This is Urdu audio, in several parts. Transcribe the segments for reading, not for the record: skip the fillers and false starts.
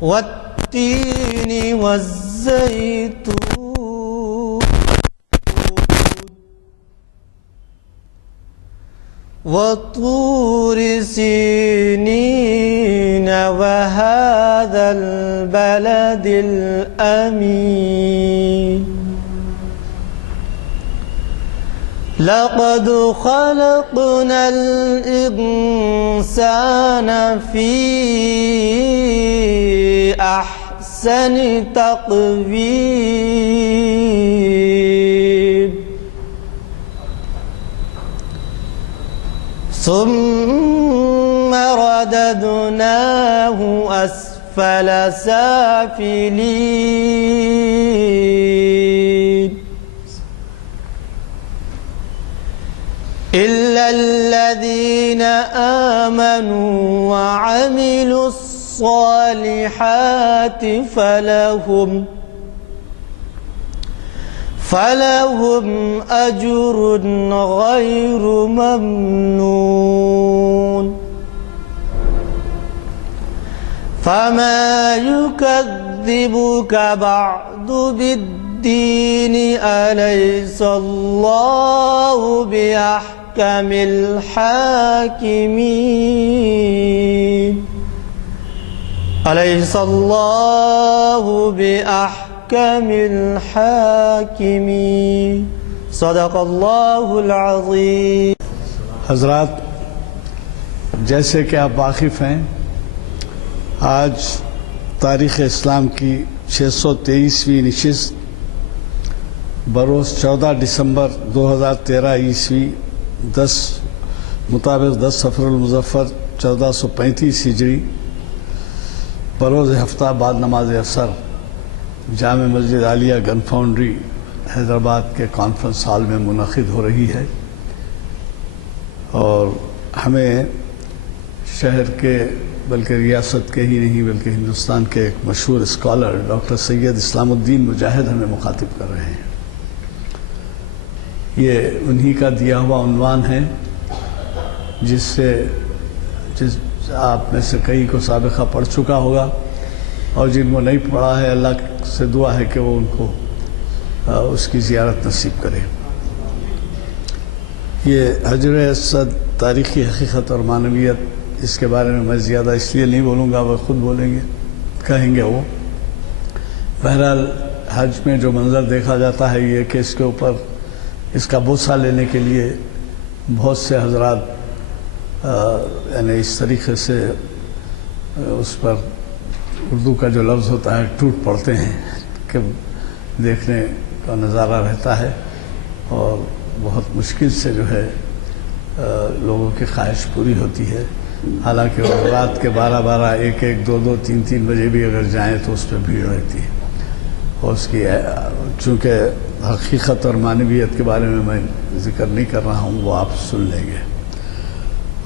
والتين والزيتون وطور سينين وهذا البلد الأمين لقد خلقنا الإنسان في أحسن تقويم ثم رددناه أسفل سافلين إلا الذين آمنوا وعملوا الصالحات فلهم أجر غير ممنون فما يكذبك بعد بالدين أليس الله بأحكم الحاكمين أليس الله بأحكم الحاكمين صدق الله العظيم. حضرات، جیسے کہ آپ واقف ہیں، آج تاریخ اسلام کی 623ویں نشست بروز 14 دسمبر 2013 عیسوی مطابق 10 صفر المظفر 1435 ہجری بروز ہفتہ بعد نماز عصر جامع مسجد عالیہ گن فاؤنڈری حیدرآباد کے کانفرنس ہال میں منعقد ہو رہی ہے، اور ہمیں شہر کے بلکہ ریاست کے ہی نہیں بلکہ ہندوستان کے ایک مشہور اسکالر ڈاکٹر سید اسلام الدین مجاہد ہمیں مخاطب کر رہے ہیں۔ یہ انہی کا دیا ہوا عنوان ہے جس آپ میں سے کئی کو سابقہ پڑھ چکا ہوگا، اور جن کو نہیں پڑھا ہے اللہ سے دعا ہے کہ وہ ان کو اس کی زیارت نصیب کرے۔ یہ حجر اسود تاریخی حقیقت اور معنویت، اس کے بارے میں میں زیادہ اس لیے نہیں بولوں گا، وہ خود بولیں گے، کہیں گے وہ۔ بہرحال حج میں جو منظر دیکھا جاتا ہے یہ کہ اس کے اوپر اس کا بوسہ لینے کے لیے بہت سے حضرات یعنی اس طریقے سے اس پر اردو کا جو لفظ ہوتا ہے ٹوٹ پڑتے ہیں کہ دیکھنے کا نظارہ رہتا ہے، اور بہت مشکل سے جو ہے لوگوں کی خواہش پوری ہوتی ہے۔ حالانکہ وہ رات کے 12 1 1 2 2 3 3 بجے بھی اگر جائیں تو اس پہ بھیڑ رہتی ہے، اور اس کی چونکہ حقیقت اور معنویت کے بارے میں میں ذکر نہیں کر رہا ہوں، وہ آپ سن لیں گے۔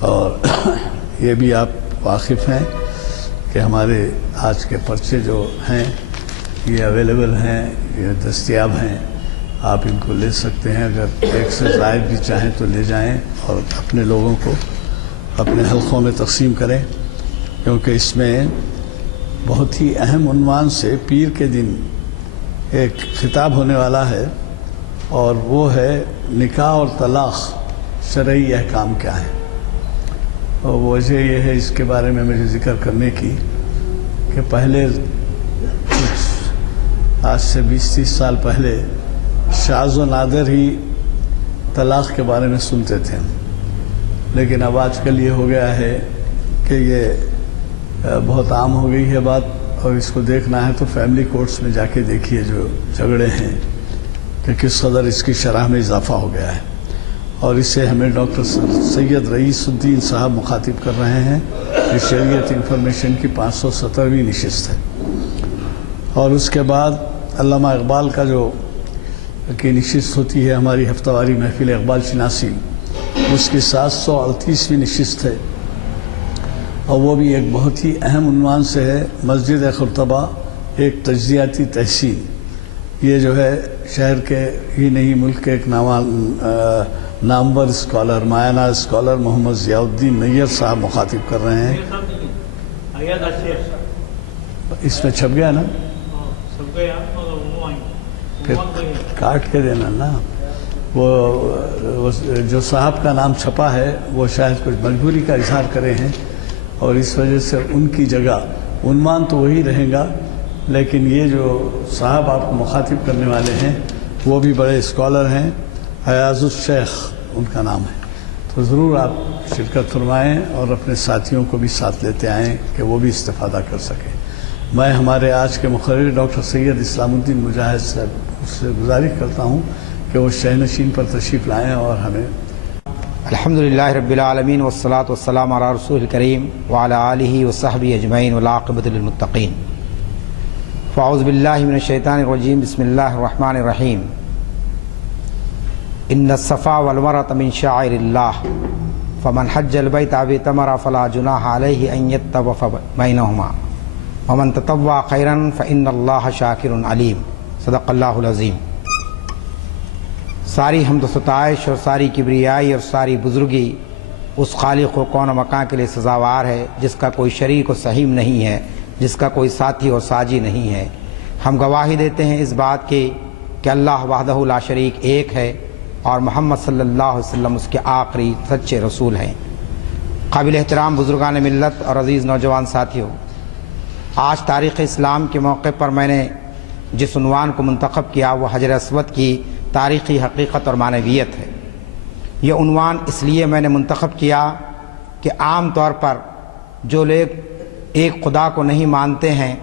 اور یہ بھی آپ واقف ہیں کہ ہمارے آج کے پرچے جو ہیں یہ اویلیبل ہیں، یہ دستیاب ہیں، آپ ان کو لے سکتے ہیں۔ اگر ایک سے زائد بھی چاہیں تو لے جائیں اور اپنے لوگوں کو اپنے حلقوں میں تقسیم کریں، کیونکہ اس میں بہت ہی اہم عنوان سے پیر کے دن ایک خطاب ہونے والا ہے، اور وہ ہے نکاح اور طلاق شرعی احکام کیا ہیں۔ اور وجہ یہ ہے اس کے بارے میں مجھے ذکر کرنے کی کہ پہلے کچھ آج سے 20-30 سال پہلے شاذ و نادر ہی طلاق کے بارے میں سنتے تھے، لیکن اب آج کل یہ ہو گیا ہے کہ یہ بہت عام ہو گئی ہے بات، اور اس کو دیکھنا ہے تو فیملی کورٹس میں جا کے دیکھیے جو جھگڑے ہیں کہ کس قدر اس کی شرح میں اضافہ ہو گیا ہے۔ اور اس سے ہمیں ڈاکٹر سید رئیس الدین صاحب مخاطب کر رہے ہیں۔ یہ شریعت انفارمیشن کی 517ویں نشست ہے، اور اس کے بعد علامہ اقبال کا جو کی نشست ہوتی ہے ہماری ہفتہ واری محفل اقبال شناسی، اس کی 738ویں نشست ہے، اور وہ بھی ایک بہت ہی اہم عنوان سے ہے مسجد خرطبہ ایک تجزیاتی تحسین۔ یہ جو ہے شہر کے ہی نہیں ملک کے ایک نامور اسکالر مایانہ اسکالر محمد ضیاء الدین نیّر صاحب مخاطب کر رہے ہیں۔ اس میں چھپ گیا نا, سب گیا مگر عنوان پھر کاٹ کے دینا نا. وہ جو صاحب کا نام چھپا ہے وہ شاید کچھ مجبوری کا اظہار کرے ہیں, اور اس وجہ سے ان کی جگہ عنوان تو وہی رہے گا, لیکن یہ جو صاحب آپ کو مخاطب کرنے والے ہیں وہ بھی بڑے اسکالر ہیں, ایاز الشیخ ان کا نام ہے. تو ضرور آپ شرکت فرمائیں اور اپنے ساتھیوں کو بھی ساتھ لیتے آئیں کہ وہ بھی استفادہ کر سکیں. میں ہمارے آج کے مقرر ڈاکٹر سید اسلام الدین مجاہد صاحب سے گزارش کرتا ہوں کہ وہ شہنشین پر تشریف لائیں اور ہمیں. الحمدللہ رب العالمین والصلاة والسلام علی رسول الکریم وعلی آلہ وصحبہ اجمعین والعاقبۃ للمتقین. فاعوذ باللہ من الشیطان الرجیم. بسم اللہ الرحمن الرحیم. ان الصفا والمروۃ من شعائر اللہ فمن حج البیت او اعتمر فلا جناح علیہ ان یطوف بینہما ومن تطوع خیرا فإن اللہ شاکر علیم. صدق اللہ العظیم. ساری حمد و ستائش اور ساری کبریائی اور ساری بزرگی اس خالق و کون و مکان کے لیے سزاوار ہے جس کا کوئی شریک و سہیم نہیں ہے, جس کا کوئی ساتھی اور ساجی نہیں ہے. ہم گواہی دیتے ہیں اس بات کی کہ اللہ وحدہ لا شریک ایک ہے اور محمد صلی اللہ علیہ وسلم اس کے آخری سچے رسول ہیں. قابل احترام بزرگان ملت اور عزیز نوجوان ساتھیوں, آج تاریخ اسلام کے موقع پر میں نے جس عنوان کو منتخب کیا وہ حجر اسود کی تاریخی حقیقت اور معنویت ہے. یہ عنوان اس لیے میں نے منتخب کیا کہ عام طور پر جو لوگ ایک خدا کو نہیں مانتے ہیں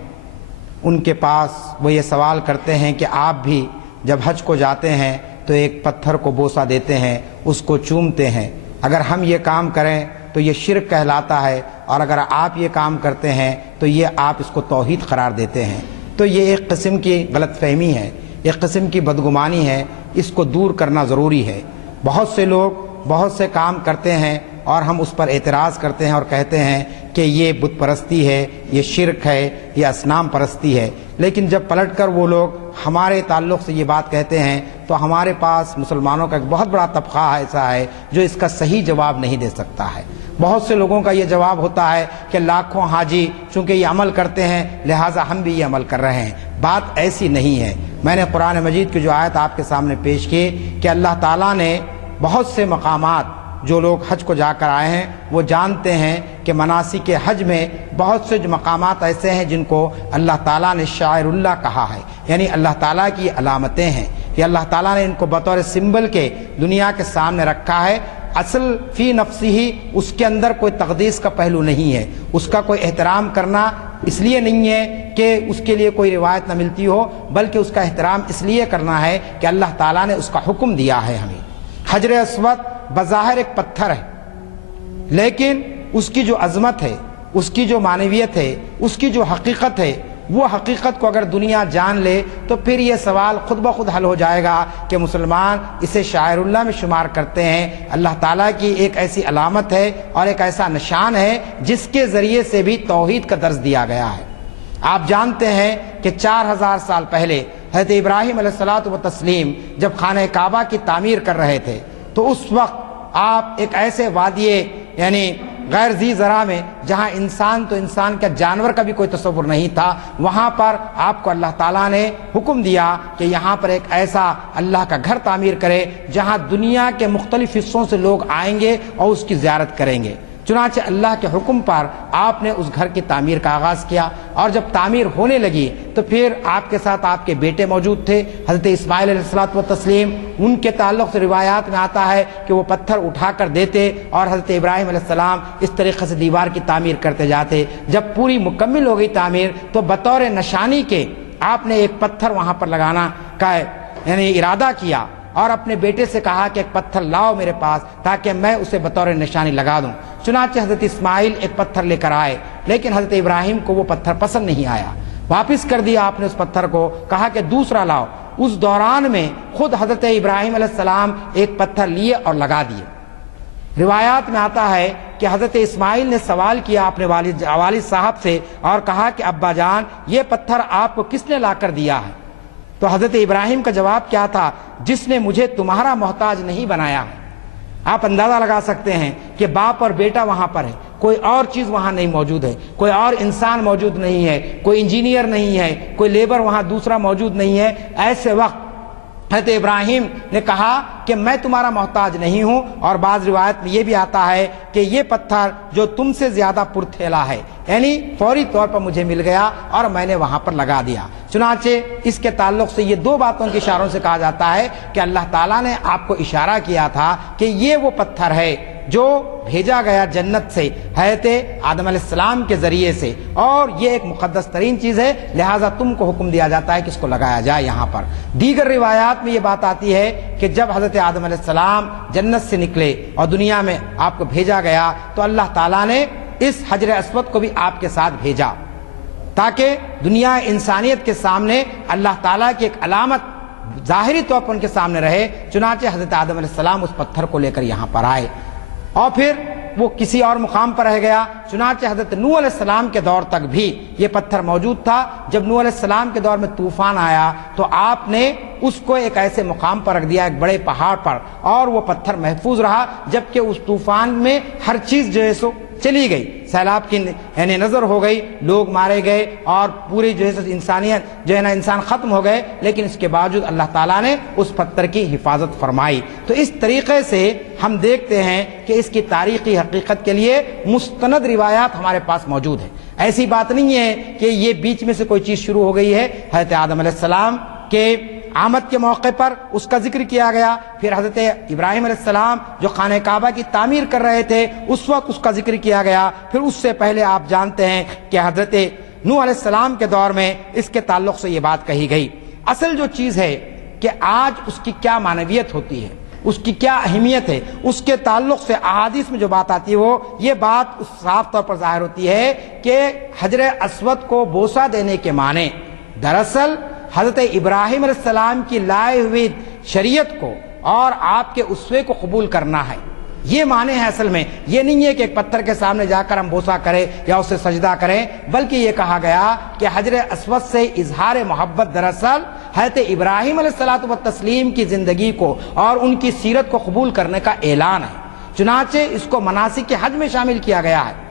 ان کے پاس وہ یہ سوال کرتے ہیں کہ آپ بھی جب حج کو جاتے ہیں تو ایک پتھر کو بوسہ دیتے ہیں, اس کو چومتے ہیں. اگر ہم یہ کام کریں تو یہ شرک کہلاتا ہے, اور اگر آپ یہ کام کرتے ہیں تو یہ آپ اس کو توحید قرار دیتے ہیں. تو یہ ایک قسم کی غلط فہمی ہے, ایک قسم کی بدگمانی ہے. اس کو دور کرنا ضروری ہے. بہت سے لوگ بہت سے کام کرتے ہیں اور ہم اس پر اعتراض کرتے ہیں اور کہتے ہیں کہ یہ بت پرستی ہے, یہ شرک ہے, یہ اصنام پرستی ہے. لیکن جب پلٹ کر وہ لوگ ہمارے تعلق سے یہ بات کہتے ہیں تو ہمارے پاس مسلمانوں کا ایک بہت بڑا طبقہ ایسا ہے جو اس کا صحیح جواب نہیں دے سکتا ہے. بہت سے لوگوں کا یہ جواب ہوتا ہے کہ لاکھوں حاجی چونکہ یہ عمل کرتے ہیں لہٰذا ہم بھی یہ عمل کر رہے ہیں. بات ایسی نہیں ہے. میں نے قرآن مجید کی جو آیت آپ کے سامنے پیش کی کہ اللہ تعالیٰ نے بہت سے مقامات, جو لوگ حج کو جا کر آئے ہیں وہ جانتے ہیں کہ مناسک حج میں بہت سے مقامات ایسے ہیں جن کو اللہ تعالیٰ نے شاعر اللہ کہا ہے, یعنی اللہ تعالیٰ کی علامتیں ہیں. یہ اللہ تعالیٰ نے ان کو بطور سمبل کے دنیا کے سامنے رکھا ہے. اصل فی نفسی ہی اس کے اندر کوئی تقدیس کا پہلو نہیں ہے, اس کا کوئی احترام کرنا اس لیے نہیں ہے کہ اس کے لیے کوئی روایت نہ ملتی ہو, بلکہ اس کا احترام اس لیے کرنا ہے کہ اللہ تعالیٰ نے اس کا حکم دیا ہے ہمیں. حجر اسود بظاہر ایک پتھر ہے, لیکن اس کی جو عظمت ہے, اس کی جو معنویت ہے, اس کی جو حقیقت ہے, وہ حقیقت کو اگر دنیا جان لے تو پھر یہ سوال خود بخود حل ہو جائے گا کہ مسلمان اسے شاعر اللہ میں شمار کرتے ہیں. اللہ تعالیٰ کی ایک ایسی علامت ہے اور ایک ایسا نشان ہے جس کے ذریعے سے بھی توحید کا درس دیا گیا ہے. آپ جانتے ہیں کہ 4000 سال پہلے حضرت ابراہیم علیہ الصلوۃ والتسلیم جب خانہ کعبہ کی تعمیر کر رہے تھے تو اس وقت آپ ایک ایسے وادی یعنی غیر ذی زرع میں جہاں انسان تو انسان کا جانور کا بھی کوئی تصور نہیں تھا, وہاں پر آپ کو اللہ تعالیٰ نے حکم دیا کہ یہاں پر ایک ایسا اللہ کا گھر تعمیر کرے جہاں دنیا کے مختلف حصوں سے لوگ آئیں گے اور اس کی زیارت کریں گے. چنانچہ اللہ کے حکم پر آپ نے اس گھر کی تعمیر کا آغاز کیا, اور جب تعمیر ہونے لگی تو پھر آپ کے ساتھ آپ کے بیٹے موجود تھے حضرت اسماعیل علیہ الصلوۃ والتسلیم. ان کے تعلق سے روایات میں آتا ہے کہ وہ پتھر اٹھا کر دیتے اور حضرت ابراہیم علیہ السلام اس طریقے سے دیوار کی تعمیر کرتے جاتے. جب پوری مکمل ہو گئی تعمیر تو بطور نشانی کے آپ نے ایک پتھر وہاں پر لگانا کا یعنی ارادہ کیا اور اپنے بیٹے سے کہا کہ ایک پتھر لاؤ میرے پاس تاکہ میں اسے بطور نشانی لگا دوں. چنانچہ حضرت اسماعیل ایک پتھر لے کر آئے, لیکن حضرت ابراہیم کو وہ پتھر پسند نہیں آیا, واپس کر دیا آپ نے اس پتھر کو, کہا کہ دوسرا لاؤ. اس دوران میں خود حضرت ابراہیم علیہ السلام ایک پتھر لیے اور لگا دیے. روایات میں آتا ہے کہ حضرت اسماعیل نے سوال کیا اپنے والد صاحب سے اور کہا کہ ابا جان یہ پتھر آپ کو کس نے لا کر دیا ہے؟ تو حضرت ابراہیم کا جواب کیا تھا؟ جس نے مجھے تمہارا محتاج نہیں بنایا ہے. آپ اندازہ لگا سکتے ہیں کہ باپ اور بیٹا وہاں پر ہے, کوئی اور چیز وہاں نہیں موجود ہے، کوئی اور انسان موجود نہیں ہے، کوئی انجینئر نہیں ہے، کوئی لیبر وہاں دوسرا موجود نہیں ہے، ایسے وقت حضرت ابراہیم نے کہا کہ میں تمہارا محتاج نہیں ہوں، اور بعض روایت میں یہ بھی آتا ہے کہ یہ پتھر جو تم سے زیادہ پرتھیلا ہے، یعنی فوری طور پر مجھے مل گیا اور میں نے وہاں پر لگا دیا۔ چنانچہ اس کے تعلق سے یہ دو باتوں کے اشاروں سے کہا جاتا ہے کہ اللہ تعالیٰ نے آپ کو اشارہ کیا تھا کہ یہ وہ پتھر ہے جو بھیجا گیا جنت سے حضرت آدم علیہ السلام کے ذریعے سے، اور یہ ایک مقدس ترین چیز ہے، لہٰذا تم کو حکم دیا جاتا ہے کہ اس کو لگایا جائے یہاں پر۔ دیگر روایات میں یہ بات آتی ہے کہ جب حضرت آدم علیہ السلام جنت سے نکلے اور دنیا میں آپ کو بھیجا گیا تو اللہ تعالیٰ نے اس حجر اسود کو بھی آپ کے ساتھ بھیجا تاکہ دنیا انسانیت کے سامنے اللہ تعالیٰ کی ایک علامت ظاہری طور پر ان کے سامنے رہے۔ چنانچہ حضرت آدم علیہ السلام اس پتھر کو لے کر یہاں پر آئے اور پھر وہ کسی اور مقام پر رہ گیا۔ چنانچہ حضرت نوح علیہ السلام کے دور تک بھی یہ پتھر موجود تھا۔ جب نوح علیہ السلام کے دور میں طوفان آیا تو آپ نے اس کو ایک ایسے مقام پر رکھ دیا، ایک بڑے پہاڑ پر، اور وہ پتھر محفوظ رہا، جبکہ اس طوفان میں ہر چیز جو ہے سو چلی گئی، سیلاب کی یعنی نظر ہو گئی، لوگ مارے گئے اور پوری جو ہے انسانیت جو ہے نا انسان ختم ہو گئے، لیکن اس کے باوجود اللہ تعالیٰ نے اس پتھر کی حفاظت فرمائی۔ تو اس طریقے سے ہم دیکھتے ہیں کہ اس کی تاریخی حقیقت کے لیے مستند روایات ہمارے پاس موجود ہے۔ ایسی بات نہیں ہے کہ یہ بیچ میں سے کوئی چیز شروع ہو گئی ہے۔ حضرت آدم علیہ السلام کے آمد کے موقع پر اس کا ذکر کیا گیا، پھر حضرت ابراہیم علیہ السلام جو خانہ کعبہ کی تعمیر کر رہے تھے اس وقت اس کا ذکر کیا گیا، پھر اس سے پہلے آپ جانتے ہیں کہ حضرت نوح علیہ السلام کے دور میں اس کے تعلق سے یہ بات کہی گئی۔ اصل جو چیز ہے کہ آج اس کی کیا معنویت ہوتی ہے، اس کی کیا اہمیت ہے، اس کے تعلق سے احادیث میں جو بات آتی ہے وہ یہ بات صاف طور پر ظاہر ہوتی ہے کہ حجر اسود کو بوسہ دینے کے معنی دراصل حضرت ابراہیم علیہ السلام کی لائے ہوئی شریعت کو اور آپ کے اسوے کو قبول کرنا ہے، یہ معنی ہے۔ اصل میں یہ نہیں ہے کہ ایک پتھر کے سامنے جا کر ہم بوسہ کریں یا اسے سجدہ کریں، بلکہ یہ کہا گیا کہ حجر اسود سے اظہار محبت دراصل حضرت ابراہیم علیہ الصلوۃ والتسلیم کی زندگی کو اور ان کی سیرت کو قبول کرنے کا اعلان ہے۔ چنانچہ اس کو مناسک کے حج میں شامل کیا گیا ہے۔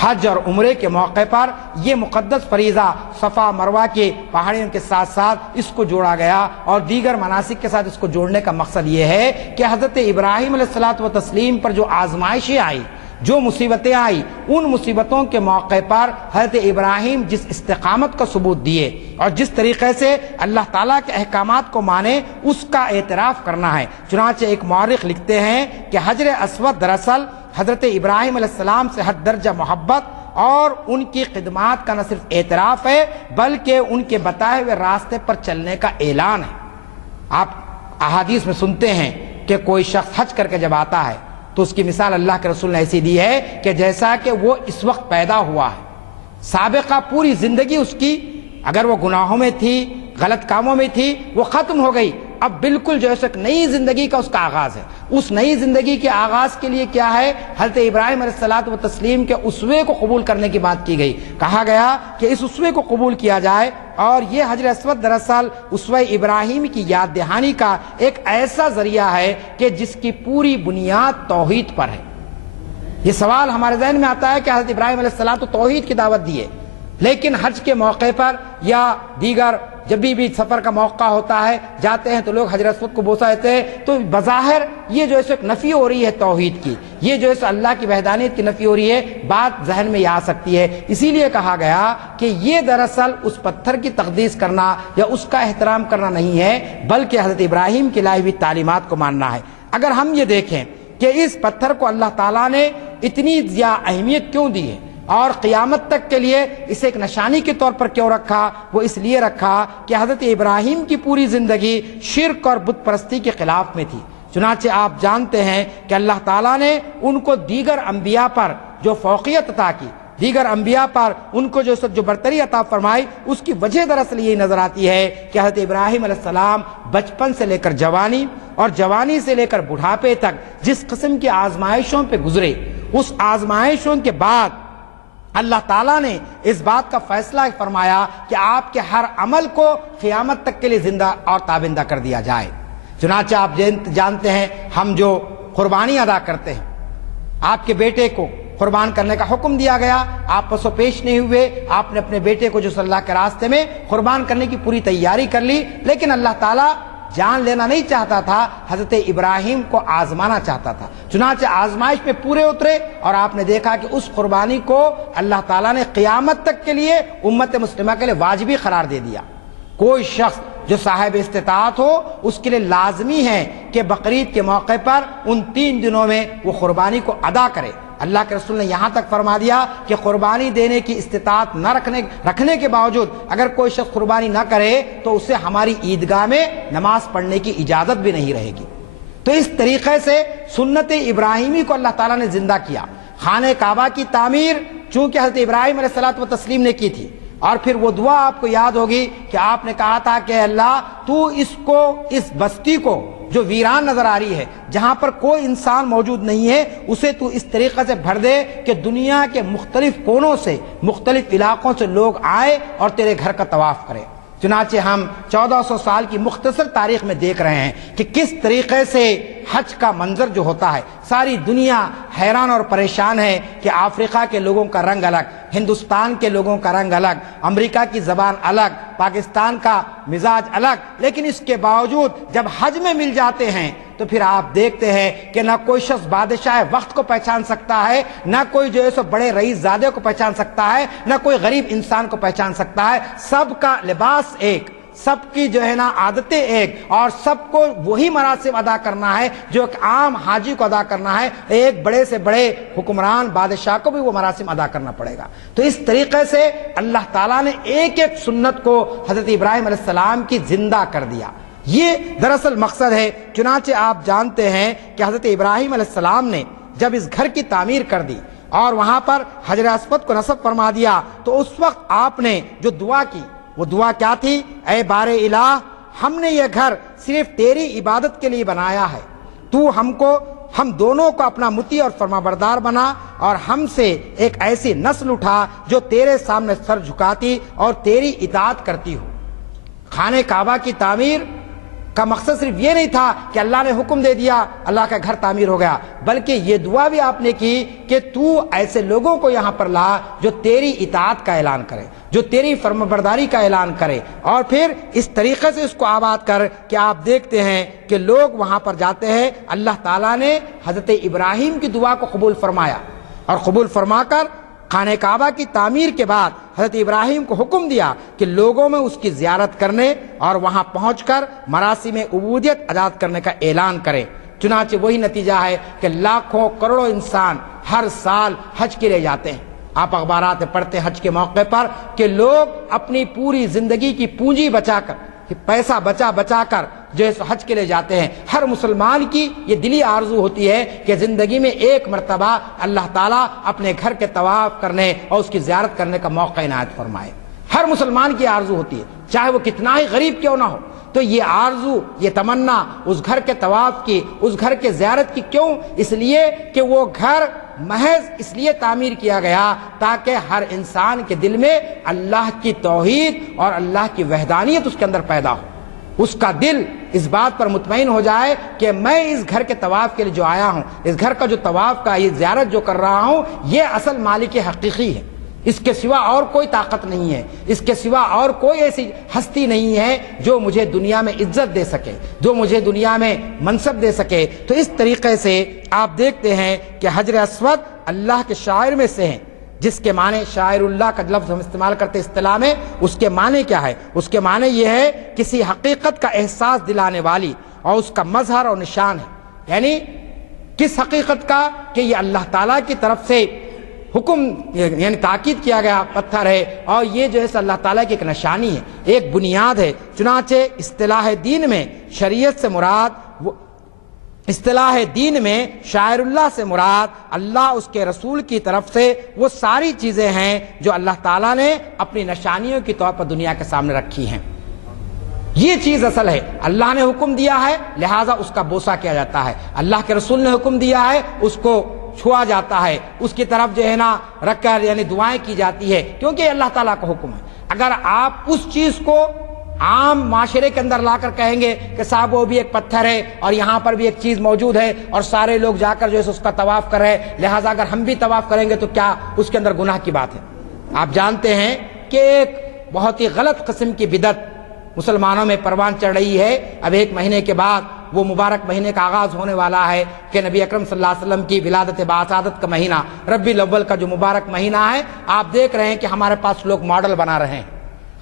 حج اور عمرے کے موقع پر یہ مقدس فریضہ صفا مروہ کے پہاڑیوں کے ساتھ ساتھ اس کو جوڑا گیا، اور دیگر مناسک کے ساتھ اس کو جوڑنے کا مقصد یہ ہے کہ حضرت ابراہیم علیہ الصلوۃ والتسلیم پر جو آزمائشیں آئی، جو مصیبتیں آئی، ان مصیبتوں کے موقع پر حضرت ابراہیم جس استقامت کا ثبوت دیے اور جس طریقے سے اللہ تعالیٰ کے احکامات کو مانے، اس کا اعتراف کرنا ہے۔ چنانچہ ایک مورخ لکھتے ہیں کہ حجر اسود دراصل حضرت ابراہیم علیہ السلام سے حد درجہ محبت اور ان کی خدمات کا نہ صرف اعتراف ہے بلکہ ان کے بتائے ہوئے راستے پر چلنے کا اعلان ہے۔ آپ احادیث میں سنتے ہیں کہ کوئی شخص حج کر کے جب آتا ہے تو اس کی مثال اللہ کے رسول نے ایسی دی ہے کہ جیسا کہ وہ اس وقت پیدا ہوا ہے، سابقہ پوری زندگی اس کی اگر وہ گناہوں میں تھی، غلط کاموں میں تھی، وہ ختم ہو گئی، اب بالکل جو ہے ایک نئی زندگی کا اس کا آغاز ہے۔ اس نئی زندگی کے آغاز کے لیے کیا ہے، حضرت ابراہیم علیہ الصلوۃ والتسلیم کے اسوے کو قبول کرنے کی بات کی گئی۔ کہا گیا کہ اس اسوے کو قبول کیا جائے، اور یہ حجر اسود دراصل اسوہ ابراہیم کی یاد دہانی کا ایک ایسا ذریعہ ہے کہ جس کی پوری بنیاد توحید پر ہے۔ یہ سوال ہمارے ذہن میں آتا ہے کہ حضرت ابراہیم علیہ السلام تو توحید کی دعوت دیے، لیکن حج کے موقع پر یا دیگر جب بھی سفر کا موقع ہوتا ہے جاتے ہیں تو لوگ حجر اسود کو بوسہ دیتے ہیں، تو بظاہر یہ جو ہے ایک نفی ہو رہی ہے توحید کی، یہ جو ہے اللہ کی وحدانیت کی نفی ہو رہی ہے، بات ذہن میں یہ آ سکتی ہے۔ اسی لیے کہا گیا کہ یہ دراصل اس پتھر کی تقدیس کرنا یا اس کا احترام کرنا نہیں ہے، بلکہ حضرت ابراہیم کی لائی ہوئی تعلیمات کو ماننا ہے۔ اگر ہم یہ دیکھیں کہ اس پتھر کو اللہ تعالیٰ نے اتنی زیادہ اہمیت کیوں دی ہے اور قیامت تک کے لیے اسے ایک نشانی کے طور پر کیوں رکھا، وہ اس لیے رکھا کہ حضرت ابراہیم کی پوری زندگی شرک اور بت پرستی کے خلاف میں تھی۔ چنانچہ آپ جانتے ہیں کہ اللہ تعالیٰ نے ان کو دیگر انبیاء پر جو فوقیت عطا کی، دیگر انبیاء پر ان کو جو برتری عطا فرمائی، اس کی وجہ دراصل یہی نظر آتی ہے کہ حضرت ابراہیم علیہ السلام بچپن سے لے کر جوانی اور جوانی سے لے کر بڑھاپے تک جس قسم کی آزمائشوں پہ گزرے، اس آزمائشوں کے بعد اللہ تعالیٰ نے اس بات کا فیصلہ فرمایا کہ آپ کے ہر عمل کو قیامت تک کے لیے زندہ اور تابندہ کر دیا جائے۔ چنانچہ آپ جانتے ہیں ہم جو قربانی ادا کرتے ہیں، آپ کے بیٹے کو قربان کرنے کا حکم دیا گیا، آپ پسو پیش نہیں ہوئے، آپ نے اپنے بیٹے کو جو صلی اللہ کے راستے میں قربان کرنے کی پوری تیاری کر لی، لیکن اللہ تعالیٰ جان لینا نہیں چاہتا تھا، حضرت ابراہیم کو آزمانا چاہتا تھا، چنانچہ آزمائش پہ پورے اترے، اور آپ نے دیکھا کہ اس قربانی کو اللہ تعالیٰ نے قیامت تک کے لیے امت مسلمہ کے لیے واجبی قرار دے دیا۔ کوئی شخص جو صاحب استطاعت ہو اس کے لیے لازمی ہے کہ بقرعید کے موقع پر ان 3 دنوں میں وہ قربانی کو ادا کرے۔ اللہ کے رسول نے یہاں تک فرما دیا کہ قربانی دینے کی استطاعت نہ رکھنے کے باوجود اگر کوئی شخص قربانی نہ کرے تو اسے ہماری عیدگاہ میں نماز پڑھنے کی اجازت بھی نہیں رہے گی۔ تو اس طریقے سے سنت ابراہیمی کو اللہ تعالیٰ نے زندہ کیا۔ خانہ کعبہ کی تعمیر چونکہ حضرت ابراہیم علیہ الصلوۃ والتسلیم نے کی تھی، اور پھر وہ دعا آپ کو یاد ہوگی کہ آپ نے کہا تھا کہ اللہ تو اس بستی کو جو ویران نظر آ رہی ہے، جہاں پر کوئی انسان موجود نہیں ہے، اسے تو اس طریقے سے بھر دے کہ دنیا کے مختلف کونوں سے، مختلف علاقوں سے لوگ آئے اور تیرے گھر کا طواف کریں۔ چنانچہ ہم 1400 سال کی مختصر تاریخ میں دیکھ رہے ہیں کہ کس طریقے سے حج کا منظر جو ہوتا ہے، ساری دنیا حیران اور پریشان ہے کہ افریقہ کے لوگوں کا رنگ الگ، ہندوستان کے لوگوں کا رنگ الگ، امریکہ کی زبان الگ، پاکستان کا مزاج الگ، لیکن اس کے باوجود جب حج میں مل جاتے ہیں تو پھر آپ دیکھتے ہیں کہ نہ کوئی شخص بادشاہ وقت کو پہچان سکتا ہے، نہ کوئی جو ہے سو بڑے رئیس زادے کو پہچان سکتا ہے، نہ کوئی غریب انسان کو پہچان سکتا ہے۔ سب کا لباس ایک، سب کی جو ہے نا عادتیں ایک، اور سب کو وہی مراسم ادا کرنا ہے جو ایک عام حاجی کو ادا کرنا ہے، ایک بڑے سے بڑے حکمران بادشاہ کو بھی وہ مراسم ادا کرنا پڑے گا۔ تو اس طریقے سے اللہ تعالیٰ نے ایک ایک سنت کو حضرت ابراہیم علیہ السلام کی زندہ کر دیا۔ یہ دراصل مقصد ہے۔ چنانچہ آپ جانتے ہیں کہ حضرت ابراہیم علیہ السلام نے جب اس گھر کی تعمیر کر دی اور وہاں پر حجر اسود کو نصب فرما دیا تو اس وقت آپ نے جو دعا کی وہ دعا کیا تھی؟ اے بار الہ، ہم نے یہ گھر صرف تیری عبادت کے لیے بنایا ہے، تو ہم دونوں کو اپنا مطیع اور فرمانبردار بنا، اور ہم سے ایک ایسی نسل اٹھا جو تیرے سامنے سر جھکاتی اور تیری اطاعت کرتی ہو۔ خانہ کعبہ کی تعمیر کا مقصد صرف یہ نہیں تھا کہ اللہ نے حکم دے دیا اللہ کا گھر تعمیر ہو گیا، بلکہ یہ دعا بھی آپ نے کی کہ تو ایسے لوگوں کو یہاں پر لا جو تیری اطاعت کا اعلان کرے، جو تیری فرمانبرداری کا اعلان کرے، اور پھر اس طریقے سے اس کو آباد کر کہ آپ دیکھتے ہیں کہ لوگ وہاں پر جاتے ہیں۔ اللہ تعالیٰ نے حضرت ابراہیم کی دعا کو قبول فرمایا، اور قبول فرما کر خانہ کعبہ کی تعمیر کے بعد حضرت ابراہیم کو حکم دیا کہ لوگوں میں اس کی زیارت کرنے اور وہاں پہنچ کر مراسم عبودیت ادا کرنے کا اعلان کریں۔ چنانچہ وہی نتیجہ ہے کہ لاکھوں کروڑوں انسان ہر سال حج کے لیے جاتے ہیں۔ آپ اخبارات میں پڑھتے ہیں حج کے موقع پر کہ لوگ اپنی پوری زندگی کی پونجی بچا کر، پیسہ بچا کر جو ہے حج کے لیے جاتے ہیں۔ ہر مسلمان کی یہ دلی آرزو ہوتی ہے کہ زندگی میں ایک مرتبہ اللہ تعالیٰ اپنے گھر کے طواف کرنے اور اس کی زیارت کرنے کا موقع عنایت فرمائے۔ ہر مسلمان کی آرزو ہوتی ہے، چاہے وہ کتنا ہی غریب کیوں نہ ہو۔ تو یہ آرزو، یہ تمنا اس گھر کے طواف کی، اس گھر کے زیارت کی، کیوں؟ اس لیے کہ وہ گھر محض اس لیے تعمیر کیا گیا تاکہ ہر انسان کے دل میں اللہ کی توحید اور اللہ کی وحدانیت اس کے اندر پیدا ہو، اس کا دل اس بات پر مطمئن ہو جائے کہ میں اس گھر کے طواف کے لیے جو آیا ہوں، اس گھر کا جو طواف کا یہ زیارت جو کر رہا ہوں، یہ اصل مالک حقیقی ہے، اس کے سوا اور کوئی طاقت نہیں ہے، اس کے سوا اور کوئی ایسی ہستی نہیں ہے جو مجھے دنیا میں عزت دے سکے، جو مجھے دنیا میں منصب دے سکے۔ تو اس طریقے سے آپ دیکھتے ہیں کہ حجر اسود اللہ کے شاعر میں سے ہیں، جس کے معنی شاعر اللہ کا لفظ ہم استعمال کرتے اصطلاح میں، اس کے معنی کیا ہے؟ اس کے معنی یہ ہے کسی حقیقت کا احساس دلانے والی اور اس کا مظہر اور نشان ہے۔ یعنی کس حقیقت کا؟ کہ یہ اللہ تعالیٰ کی طرف سے حکم یعنی تاکید کیا گیا پتھر ہے، اور یہ جو ہے اللہ تعالیٰ کی ایک نشانی ہے، ایک بنیاد ہے۔ چنانچہ اصطلاح دین میں شریعت سے مراد اصطلاح دین میں شاعر اللہ سے مراد اللہ اس کے رسول کی طرف سے وہ ساری چیزیں ہیں جو اللہ تعالیٰ نے اپنی نشانیوں کے طور پر دنیا کے سامنے رکھی ہیں۔ یہ چیز اصل ہے، اللہ نے حکم دیا ہے لہٰذا اس کا بوسہ کیا جاتا ہے، اللہ کے رسول نے حکم دیا ہے اس کو چھوا جاتا ہے، اس کی طرف جو ہے نا رکھ کر یعنی دعائیں کی جاتی ہے، کیونکہ اللہ تعالیٰ کا حکم ہے۔ اگر آپ اس چیز کو عام معاشرے کے اندر لا کر کہیں گے کہ صاحب وہ بھی ایک پتھر ہے اور یہاں پر بھی ایک چیز موجود ہے اور سارے لوگ جا کر جو ہے اس کا طواف کر رہے ہیں، لہٰذا اگر ہم بھی طواف کریں گے تو کیا اس کے اندر گناہ کی بات ہے؟ آپ جانتے ہیں کہ ایک بہت ہی غلط قسم کی بدعت مسلمانوں میں پروان چڑھ رہی ہے۔ اب 1 مہینے کے بعد وہ مبارک مہینے کا آغاز ہونے والا ہے کہ نبی اکرم صلی اللہ علیہ وسلم کی ولادت باسعادت کا مہینہ ربیع الاول کا جو مبارک مہینہ ہے، آپ دیکھ رہے ہیں کہ ہمارے پاس لوگ ماڈل بنا رہے ہیں،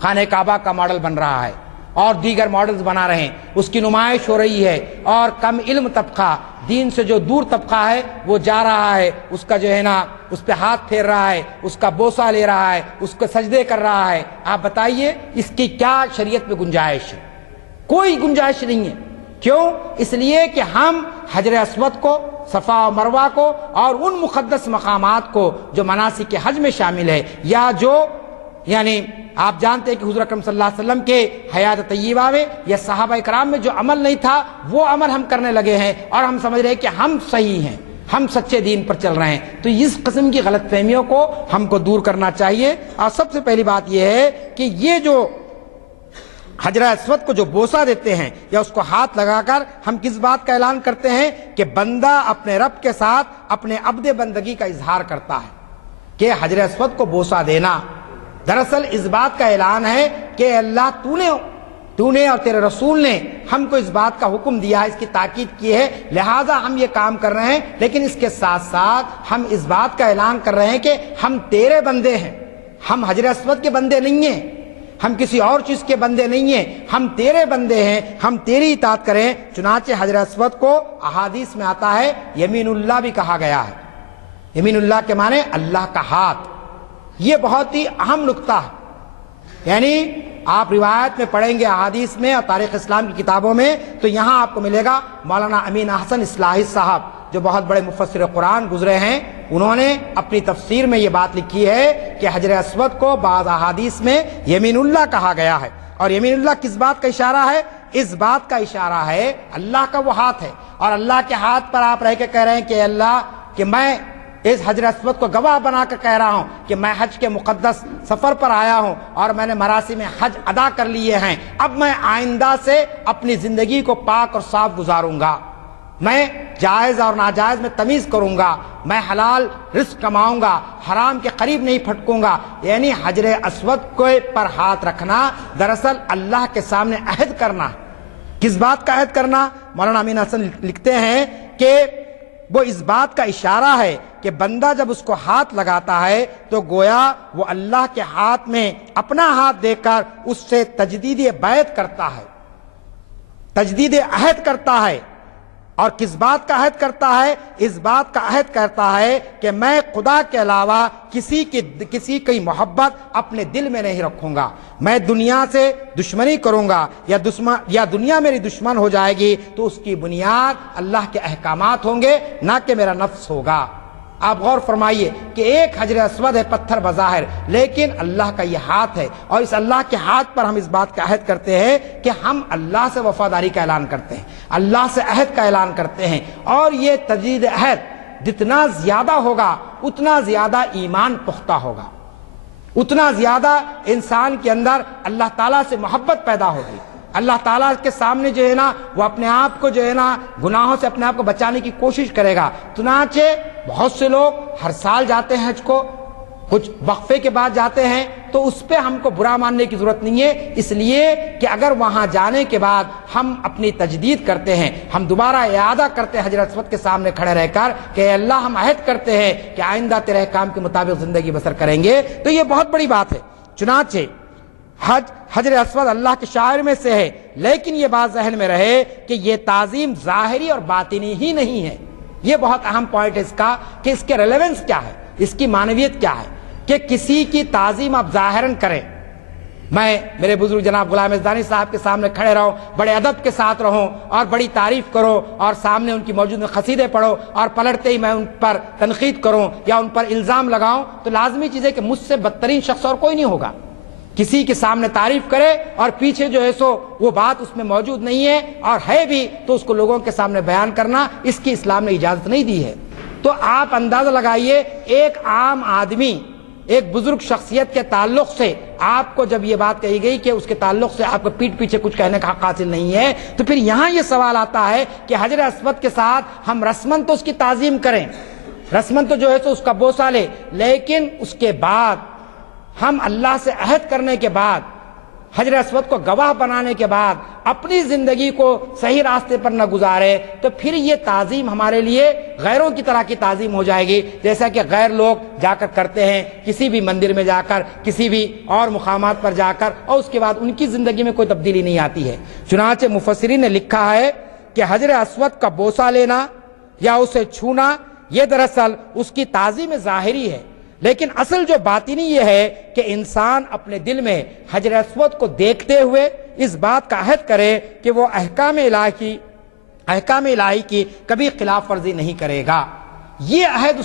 خانہ کعبہ کا ماڈل بن رہا ہے اور دیگر ماڈلز بنا رہے ہیں، اس کی نمائش ہو رہی ہے، اور کم علم طبقہ، دین سے جو دور طبقہ ہے وہ جا رہا ہے، اس کا جو ہے نا اس پہ ہاتھ پھیر رہا ہے، اس کا بوسہ لے رہا ہے، اس کو سجدے کر رہا ہے۔ آپ بتائیے اس کی کیا شریعت میں گنجائش ہے؟ کوئی گنجائش نہیں ہے۔ کیوں؟ اس لیے کہ ہم حجر اسود کو، صفا و مروہ کو اور ان مقدس مقامات کو جو مناسک حج میں شامل ہے، یا جو یعنی آپ جانتے ہیں کہ حضور اکرم صلی اللہ علیہ وسلم کے حیات طیبہ میں یا صحابہ کرام میں جو عمل نہیں تھا وہ عمل ہم کرنے لگے ہیں، اور ہم سمجھ رہے ہیں کہ ہم صحیح ہیں، ہم سچے دین پر چل رہے ہیں۔ تو اس قسم کی غلط فہمیوں کو ہم کو دور کرنا چاہیے۔ اور سب سے پہلی بات یہ ہے کہ یہ جو حجر اسود کو جو بوسہ دیتے ہیں یا اس کو ہاتھ لگا کر ہم کس بات کا اعلان کرتے ہیں کہ بندہ اپنے رب کے ساتھ اپنے عبد بندگی کا اظہار کرتا ہے۔ کہ حجر اسود کو بوسہ دینا دراصل اس بات کا اعلان ہے کہ اللہ تو نے اور تیرے رسول نے ہم کو اس بات کا حکم دیا ہے، اس کی تاکید کی ہے، لہٰذا ہم یہ کام کر رہے ہیں۔ لیکن اس کے ساتھ ساتھ ہم اس بات کا اعلان کر رہے ہیں کہ ہم تیرے بندے ہیں، ہم حجر اسود کے بندے نہیں ہیں، ہم کسی اور چیز کے بندے نہیں ہیں، ہم تیرے بندے ہیں، ہم تیری اطاعت کریں۔ چنانچہ حجر اسود کو احادیث میں آتا ہے یمین اللہ بھی کہا گیا ہے۔ یمین اللہ کے معنی اللہ کا ہاتھ۔ یہ بہت ہی اہم نقطہ ہے، یعنی آپ روایت میں پڑھیں گے، احادیث میں اور تاریخ اسلام کی کتابوں میں، تو یہاں آپ کو ملے گا مولانا امین احسن اصلاحی صاحب جو بہت بڑے مفسر قرآن گزرے ہیں، انہوں نے اپنی تفسیر میں یہ بات لکھی ہے کہ حجر اسود کو بعض احادیث میں یمین اللہ کہا گیا ہے۔ اور یمین اللہ کس بات کا اشارہ ہے؟ اس بات کا اشارہ ہے اللہ کا وہ ہاتھ ہے، اور اللہ کے ہاتھ پر آپ رہ کے کہہ رہے ہیں کہ اللہ کہ میں اس حجر اسود کو گواہ بنا کر کہہ رہا ہوں کہ میں حج کے مقدس سفر پر آیا ہوں اور میں نے مراسم حج ادا کر لیے ہیں، اب میں آئندہ سے اپنی زندگی کو پاک اور صاف گزاروں گا، میں جائز اور ناجائز میں تمیز کروں گا، میں حلال رزق کماؤں گا، حرام کے قریب نہیں پھٹکوں گا۔ یعنی حجر اسود کو پر ہاتھ رکھنا دراصل اللہ کے سامنے عہد کرنا۔ کس بات کا عہد کرنا؟ مولانا امین حسن لکھتے ہیں کہ وہ اس بات کا اشارہ ہے کہ بندہ جب اس کو ہاتھ لگاتا ہے تو گویا وہ اللہ کے ہاتھ میں اپنا ہاتھ دے کر اس سے تجدید بیعت کرتا ہے، تجدید عہد کرتا ہے۔ اور کس بات کا عہد کرتا ہے؟ اس بات کا عہد کرتا ہے کہ میں خدا کے علاوہ کسی کی محبت اپنے دل میں نہیں رکھوں گا، میں دنیا سے دشمنی کروں گا یا دنیا میری دشمن ہو جائے گی تو اس کی بنیاد اللہ کے احکامات ہوں گے، نہ کہ میرا نفس ہوگا۔ آپ غور فرمائیے کہ ایک حجر اسود ہے پتھر بظاہر، لیکن اللہ کا یہ ہاتھ ہے، اور اس اللہ کے ہاتھ پر ہم اس بات کا عہد کرتے ہیں کہ ہم اللہ سے وفاداری کا اعلان کرتے ہیں، اللہ سے عہد کا اعلان کرتے ہیں۔ اور یہ تجدید عہد جتنا زیادہ ہوگا اتنا زیادہ ایمان پختہ ہوگا، اتنا زیادہ انسان کے اندر اللہ تعالیٰ سے محبت پیدا ہوگی، اللہ تعالیٰ کے سامنے جو ہے نا وہ اپنے آپ کو جو ہے نا گناہوں سے اپنے آپ کو بچانے کی کوشش کرے گا۔ چنانچہ بہت سے لوگ ہر سال جاتے ہیں حج کو، کچھ وقفے کے بعد جاتے ہیں، تو اس پہ ہم کو برا ماننے کی ضرورت نہیں ہے، اس لیے کہ اگر وہاں جانے کے بعد ہم اپنی تجدید کرتے ہیں، ہم دوبارہ اعادہ کرتے ہیں حجر اسود کے سامنے کھڑے رہ کر کہ اے اللہ ہم عہد کرتے ہیں کہ آئندہ تیرے احکام کے مطابق زندگی بسر کریں گے، تو یہ بہت بڑی بات ہے۔ چنانچہ حجر اسود اللہ کے شاعر میں سے ہے، لیکن یہ بات ذہن میں رہے کہ یہ تعظیم ظاہری اور باطنی ہی نہیں ہے۔ یہ بہت اہم پوائنٹ ہے اس کا کہ اس کے ریلیونس کیا ہے، اس کی معنویت کیا ہے کہ کسی کی تعظیم آپ ظاہراً کریں۔ میں میرے بزرگ جناب غلام ازدانی صاحب کے سامنے کھڑے رہوں، بڑے ادب کے ساتھ رہوں اور بڑی تعریف کرو، اور سامنے ان کی موجود میں قصیدے پڑھو اور پلٹتے ہی میں ان پر تنقید کروں یا ان پر الزام لگاؤں، تو لازمی چیز ہے کہ مجھ سے بدترین شخص اور کوئی نہیں ہوگا۔ کسی کے سامنے تعریف کرے اور پیچھے جو ہے سو وہ بات اس میں موجود نہیں ہے، اور ہے بھی تو اس کو لوگوں کے سامنے بیان کرنا اس کی اسلام نے اجازت نہیں دی ہے۔ تو آپ اندازہ لگائیے ایک عام آدمی ایک بزرگ شخصیت کے تعلق سے آپ کو جب یہ بات کہی گئی کہ اس کے تعلق سے آپ کو پیٹھ پیچھے کچھ کہنے کا حق حاصل نہیں ہے، تو پھر یہاں یہ سوال آتا ہے کہ حجر اسود کے ساتھ ہم رسمن تو اس کی تعظیم کریں، رسمن تو جو ہے تو اس کا بوسہ لے، لیکن اس کے بعد ہم اللہ سے عہد کرنے کے بعد، حجر اسود کو گواہ بنانے کے بعد اپنی زندگی کو صحیح راستے پر نہ گزارے تو پھر یہ تعظیم ہمارے لیے غیروں کی طرح کی تعظیم ہو جائے گی، جیسا کہ غیر لوگ جا کر کرتے ہیں کسی بھی مندر میں جا کر، کسی بھی اور مقامات پر جا کر، اور اس کے بعد ان کی زندگی میں کوئی تبدیلی نہیں آتی ہے۔ چنانچہ مفسرین نے لکھا ہے کہ حجر اسود کا بوسہ لینا یا اسے چھونا یہ دراصل اس کی تعظیم ظاہری ہے، لیکن اصل جو باطنی یہ ہے کہ انسان اپنے دل میں حجر اسود کو دیکھتے ہوئے اس بات کا عہد کرے کہ وہ احکام الہی کی کبھی خلاف ورزی نہیں کرے گا۔ یہ عہد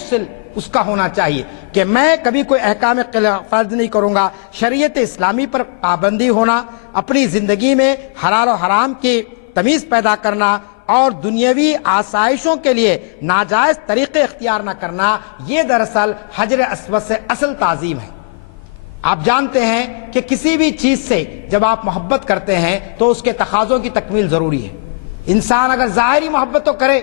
اس کا ہونا چاہیے کہ میں کبھی کوئی احکام خلاف ورزی نہیں کروں گا۔ شریعت اسلامی پر پابندی ہونا، اپنی زندگی میں حلال و حرام کی تمیز پیدا کرنا اور دنیاوی آسائشوں کے لیے ناجائز طریقے اختیار نہ کرنا، یہ دراصل حجر اسود سے اصل تعظیم ہے۔ آپ جانتے ہیں کہ کسی بھی چیز سے جب آپ محبت کرتے ہیں تو اس کے تقاضوں کی تکمیل ضروری ہے۔ انسان اگر ظاہری محبت تو کرے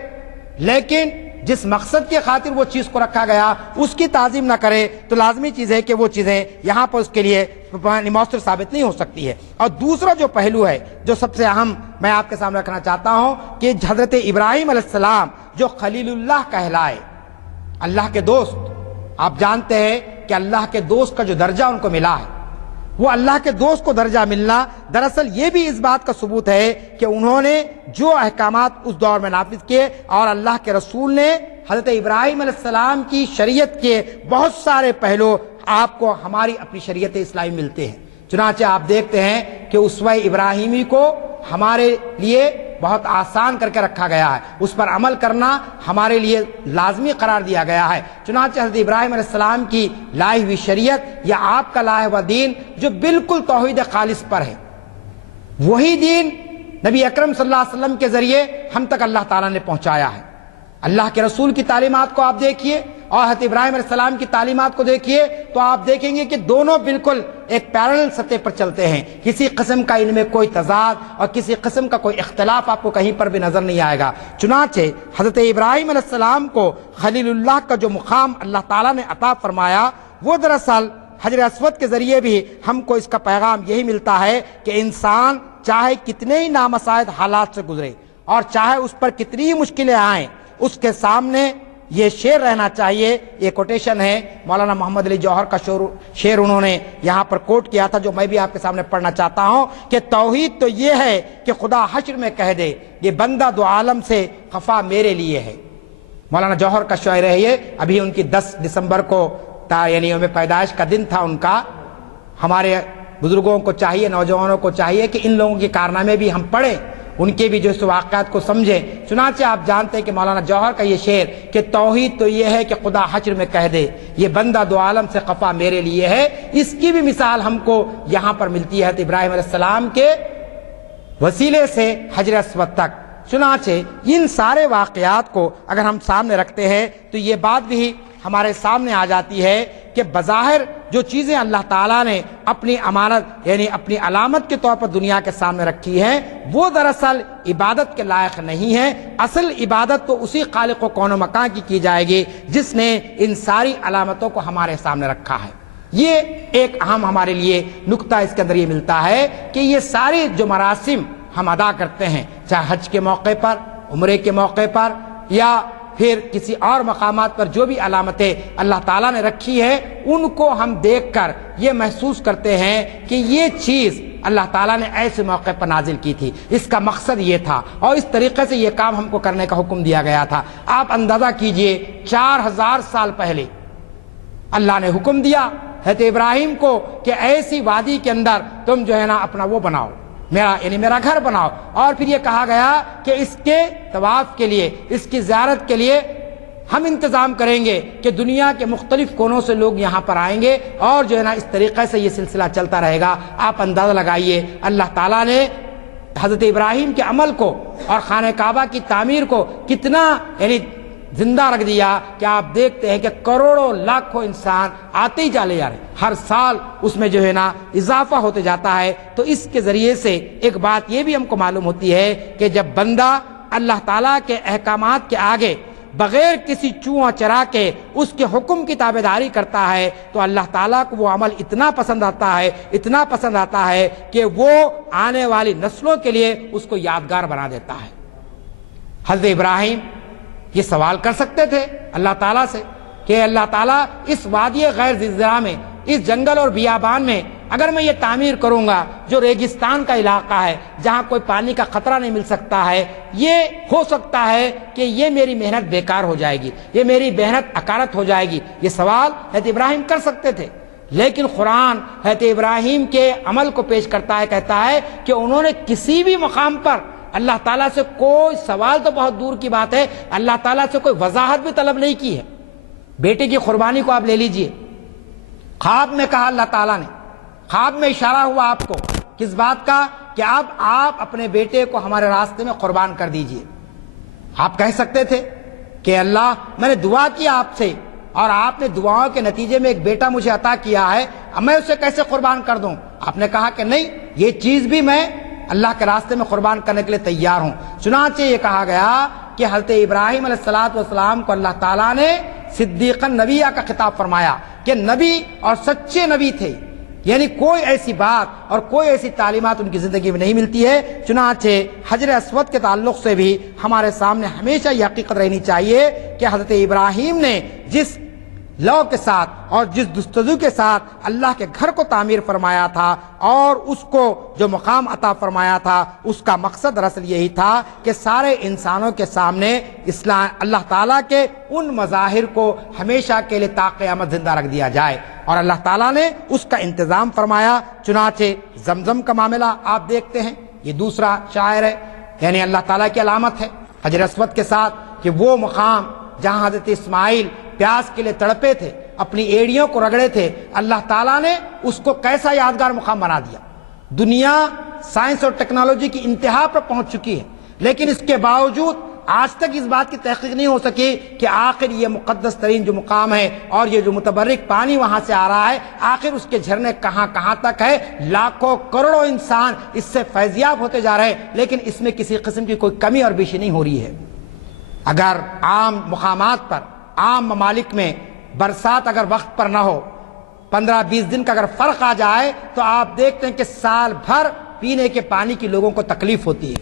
لیکن جس مقصد کے خاطر وہ چیز کو رکھا گیا اس کی تعظیم نہ کرے تو لازمی چیز ہے کہ وہ چیزیں یہاں پر اس کے لیے مؤثر ثابت نہیں ہو سکتی ہے۔ اور دوسرا جو پہلو ہے جو سب سے اہم میں آپ کے سامنے رکھنا چاہتا ہوں کہ حضرت ابراہیم علیہ السلام جو خلیل اللہ کہلائے، اللہ کے دوست، آپ جانتے ہیں کہ اللہ کے دوست کا جو درجہ ان کو ملا ہے، وہ اللہ کے دوست کو درجہ ملنا دراصل یہ بھی اس بات کا ثبوت ہے کہ انہوں نے جو احکامات اس دور میں نافذ کیے اور اللہ کے رسول نے حضرت ابراہیم علیہ السلام کی شریعت کے بہت سارے پہلو آپ کو ہماری اپنی شریعت اسلامی ملتے ہیں۔ چنانچہ آپ دیکھتے ہیں کہ اسوہ ابراہیمی کو ہمارے لیے بہت آسان کر کے رکھا گیا ہے، اس پر عمل کرنا ہمارے لیے لازمی قرار دیا گیا ہے۔ چنانچہ حضرت ابراہیم علیہ السلام کی لائی ہوئی شریعت یا آپ کا لایا ہوا دین جو بالکل توحید خالص پر ہے، وہی دین نبی اکرم صلی اللہ علیہ وسلم کے ذریعے ہم تک اللہ تعالیٰ نے پہنچایا ہے۔ اللہ کے رسول کی تعلیمات کو آپ دیکھیے اور حضرت ابراہیم علیہ السلام کی تعلیمات کو دیکھیے تو آپ دیکھیں گے کہ دونوں بالکل ایک پیرلل سطح پر چلتے ہیں، کسی قسم کا ان میں کوئی تضاد اور کسی قسم کا کوئی اختلاف آپ کو کہیں پر بھی نظر نہیں آئے گا۔ چنانچہ حضرت ابراہیم علیہ السلام کو خلیل اللہ کا جو مقام اللہ تعالیٰ نے عطا فرمایا وہ دراصل حجر اسود کے ذریعے بھی ہم کو اس کا پیغام یہی ملتا ہے کہ انسان چاہے کتنے ہی نامساعد حالات سے گزرے اور چاہے اس پر کتنی ہی مشکلیں آئیں، اس کے سامنے یہ شعر رہنا چاہیے۔ یہ کوٹیشن ہے مولانا محمد علی جوہر کا شعر انہوں نے یہاں پر کوٹ کیا تھا جو میں بھی آپ کے سامنے پڑھنا چاہتا ہوں کہ توحید تو یہ ہے کہ خدا حشر میں کہہ دے یہ بندہ دو عالم سے خفا میرے لیے ہے۔ مولانا جوہر کا شعر ہے یہ، ابھی ان کی 10 دسمبر کو یعنی یوم پیدائش کا دن تھا ان کا۔ ہمارے بزرگوں کو چاہیے، نوجوانوں کو چاہیے کہ ان لوگوں کے کارنامے بھی ہم پڑھیں، ان کے بھی جو اس واقعات کو سمجھیں۔ چنانچہ آپ جانتے ہیں کہ مولانا جوہر کا یہ شعر کہ توحید تو یہ ہے کہ خدا حشر میں کہہ دے یہ بندہ دو عالم سے خفا میرے لیے ہے، اس کی بھی مثال ہم کو یہاں پر ملتی ہے ابراہیم علیہ السلام کے وسیلے سے حجر اسود تک۔ چنانچہ ان سارے واقعات کو اگر ہم سامنے رکھتے ہیں تو یہ بات بھی ہمارے سامنے آ جاتی ہے کہ بظاہر جو چیزیں اللہ تعالیٰ نے اپنی امانت یعنی اپنی علامت کے طور پر دنیا کے سامنے رکھی ہیں وہ دراصل عبادت کے لائق نہیں ہے۔ اصل عبادت تو اسی خالق و کون و مکان کی جائے گی جس نے ان ساری علامتوں کو ہمارے سامنے رکھا ہے۔ یہ ایک اہم ہمارے لیے نقطہ اس کے اندر یہ ملتا ہے کہ یہ سارے جو مراسم ہم ادا کرتے ہیں، چاہے حج کے موقع پر، عمرے کے موقع پر یا پھر کسی اور مقامات پر جو بھی علامتیں اللہ تعالیٰ نے رکھی ہے، ان کو ہم دیکھ کر یہ محسوس کرتے ہیں کہ یہ چیز اللہ تعالیٰ نے ایسے موقع پر نازل کی تھی، اس کا مقصد یہ تھا اور اس طریقے سے یہ کام ہم کو کرنے کا حکم دیا گیا تھا۔ آپ اندازہ کیجئے 4000 سال پہلے اللہ نے حکم دیا حضرت ابراہیم کو کہ ایسی وادی کے اندر تم جو ہے نا اپنا وہ بناؤ، میرا گھر بناؤ، اور پھر یہ کہا گیا کہ اس کے طواف کے لیے، اس کی زیارت کے لیے ہم انتظام کریں گے کہ دنیا کے مختلف کونوں سے لوگ یہاں پر آئیں گے اور جو ہے نا اس طریقے سے یہ سلسلہ چلتا رہے گا۔ آپ اندازہ لگائیے اللہ تعالیٰ نے حضرت ابراہیم کے عمل کو اور خانہ کعبہ کی تعمیر کو کتنا یعنی زندہ رکھ دیا کہ آپ دیکھتے ہیں کہ کروڑوں لاکھوں انسان آتے ہی چلے جا رہے ہیں، ہر سال اس میں جو ہے نا اضافہ ہوتے جاتا ہے۔ تو اس کے ذریعے سے ایک بات یہ بھی ہم کو معلوم ہوتی ہے کہ جب بندہ اللہ تعالیٰ کے احکامات کے آگے بغیر کسی چوہا چرا کے اس کے حکم کی تابعداری کرتا ہے تو اللہ تعالیٰ کو وہ عمل اتنا پسند آتا ہے، اتنا پسند آتا ہے کہ وہ آنے والی نسلوں کے لیے اس کو یادگار بنا دیتا ہے۔ حضرت ابراہیم یہ سوال کر سکتے تھے اللہ تعالیٰ سے کہ اللہ تعالیٰ اس وادی غیر ذی زرع میں، اس جنگل اور بیابان میں اگر میں یہ تعمیر کروں گا جو ریگستان کا علاقہ ہے جہاں کوئی پانی کا خطرہ نہیں مل سکتا ہے، یہ ہو سکتا ہے کہ یہ میری محنت بیکار ہو جائے گی، یہ میری محنت اکارت ہو جائے گی۔ یہ سوال حضرت ابراہیم کر سکتے تھے، لیکن قرآن حضرت ابراہیم کے عمل کو پیش کرتا ہے، کہتا ہے کہ انہوں نے کسی بھی مقام پر اللہ تعالیٰ سے کوئی سوال تو بہت دور کی بات ہے، اللہ تعالیٰ سے کوئی وضاحت بھی طلب نہیں کی ہے۔ بیٹے کی قربانی کو آپ لے لیجئے، خواب میں کہا اللہ تعالیٰ نے، خواب میں اشارہ ہوا آپ کو کس بات کا کہ اب آپ اپنے بیٹے کو ہمارے راستے میں قربان کر دیجئے۔ آپ کہہ سکتے تھے کہ اللہ میں نے دعا کیا آپ سے اور آپ نے دعاؤں کے نتیجے میں ایک بیٹا مجھے عطا کیا ہے، اب میں اسے کیسے قربان کر دوں؟ آپ نے کہا کہ نہیں، یہ چیز بھی میں اللہ کے راستے میں قربان کرنے کے لیے تیار ہوں۔ چنانچہ یہ کہا گیا کہ حضرت ابراہیم علیہ السلام کو اللہ تعالیٰ نے صدیقا نبیہ کا خطاب فرمایا کہ نبی اور سچے نبی تھے، یعنی کوئی ایسی بات اور کوئی ایسی تعلیمات ان کی زندگی میں نہیں ملتی ہے۔ چنانچہ حجر اسود کے تعلق سے بھی ہمارے سامنے ہمیشہ یہ حقیقت رہنی چاہیے کہ حضرت ابراہیم نے جس لو کے ساتھ اور جس جستجو کے ساتھ اللہ کے گھر کو تعمیر فرمایا تھا اور اس کو جو مقام عطا فرمایا تھا، اس کا مقصد دراصل یہی تھا کہ سارے انسانوں کے سامنے اسلام اللہ تعالیٰ کے ان مظاہر کو ہمیشہ کے لیے تا قیامت زندہ رکھ دیا جائے، اور اللہ تعالیٰ نے اس کا انتظام فرمایا۔ چنانچہ زمزم کا معاملہ آپ دیکھتے ہیں، یہ دوسرا شاعر ہے، یعنی اللہ تعالیٰ کی علامت ہے حجر اسود کے ساتھ کہ وہ مقام جہاں حضرت اسماعیل پیاس کے لیے تڑپے تھے، اپنی ایڑیوں کو رگڑے تھے، اللہ تعالیٰ نے اس کو کیسا یادگار مقام بنا دیا۔ دنیا سائنس اور ٹیکنالوجی کی انتہا پر پہنچ چکی ہے، لیکن اس کے باوجود آج تک اس بات کی تحقیق نہیں ہو سکی کہ آخر یہ مقدس ترین جو مقام ہے اور یہ جو متبرک پانی وہاں سے آ رہا ہے، آخر اس کے جھرنے کہاں کہاں تک ہے۔ لاکھوں کروڑوں انسان اس سے فیضیاب ہوتے جا رہے ہیں، لیکن اس میں کسی قسم کی کوئی کمی اور بیشی نہیں ہو رہی ہے۔ اگر عام مقامات پر، عام ممالک میں برسات اگر وقت پر نہ ہو، 15-20 دن کا اگر فرق آ جائے تو آپ دیکھتے ہیں کہ سال بھر پینے کے پانی کی لوگوں کو تکلیف ہوتی ہے،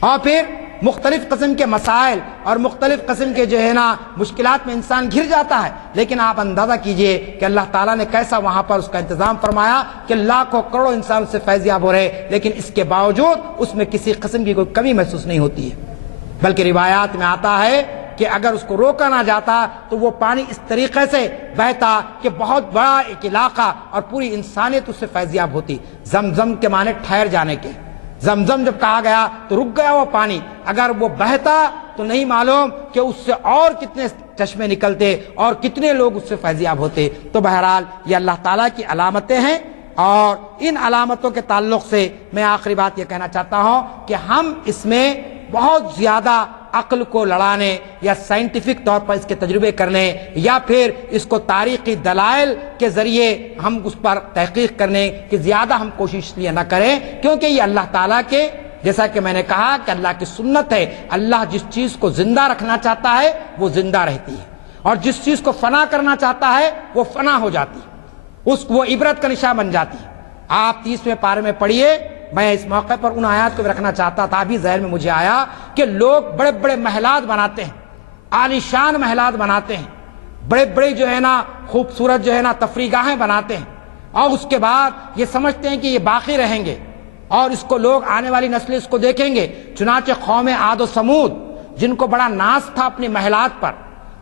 اور پھر مختلف قسم کے مسائل اور مختلف قسم کے جو ہے نا مشکلات میں انسان گھر جاتا ہے۔ لیکن آپ اندازہ کیجئے کہ اللہ تعالیٰ نے کیسا وہاں پر اس کا انتظام فرمایا کہ لاکھوں کروڑوں انسان اس سے فیضیاب ہو رہے، لیکن اس کے باوجود اس میں کسی قسم کی کوئی کمی محسوس نہیں ہوتی ہے، بلکہ روایات میں آتا ہے کہ اگر اس کو روکا نہ جاتا تو وہ پانی اس طریقے سے بہتا کہ بہت بڑا ایک علاقہ اور پوری انسانیت اس سے فیضیاب ہوتی۔ زمزم کے معنی ٹھہر جانے کے، زمزم جب کہا گیا تو رک گیا وہ پانی، اگر وہ بہتا تو نہیں معلوم کہ اس سے اور کتنے چشمے نکلتے اور کتنے لوگ اس سے فیضیاب ہوتے۔ تو بہرحال یہ اللہ تعالیٰ کی علامتیں ہیں، اور ان علامتوں کے تعلق سے میں آخری بات یہ کہنا چاہتا ہوں کہ ہم اس میں بہت زیادہ عقل کو لڑانے یا سائنٹیفک طور پر اس کے تجربے کرنے یا پھر اس کو تاریخی دلائل کے ذریعے ہم اس پر تحقیق کرنے کی زیادہ ہم کوشش لیے نہ کریں، کیونکہ یہ اللہ تعالیٰ کے، جیسا کہ میں نے کہا کہ اللہ کی سنت ہے، اللہ جس چیز کو زندہ رکھنا چاہتا ہے وہ زندہ رہتی ہے، اور جس چیز کو فنا کرنا چاہتا ہے وہ فنا ہو جاتی ہے، وہ عبرت کا نشان بن جاتی ہے۔ آپ 30ویں پارے میں پڑھیے، میں اس موقع پر ان آیات کو بھی رکھنا چاہتا تھا، ابھی ذہن میں مجھے آیا کہ لوگ بڑے بڑے محلات بناتے ہیں، عالیشان محلات بناتے ہیں، بڑے بڑے جو ہے نا خوبصورت جو ہے نا تفریح گاہیں بناتے ہیں، اور اس کے بعد یہ سمجھتے ہیں کہ یہ باقی رہیں گے اور اس کو لوگ آنے والی نسلیں اس کو دیکھیں گے۔ چنانچہ قوم عاد و سمود، جن کو بڑا ناز تھا اپنی محلات پر،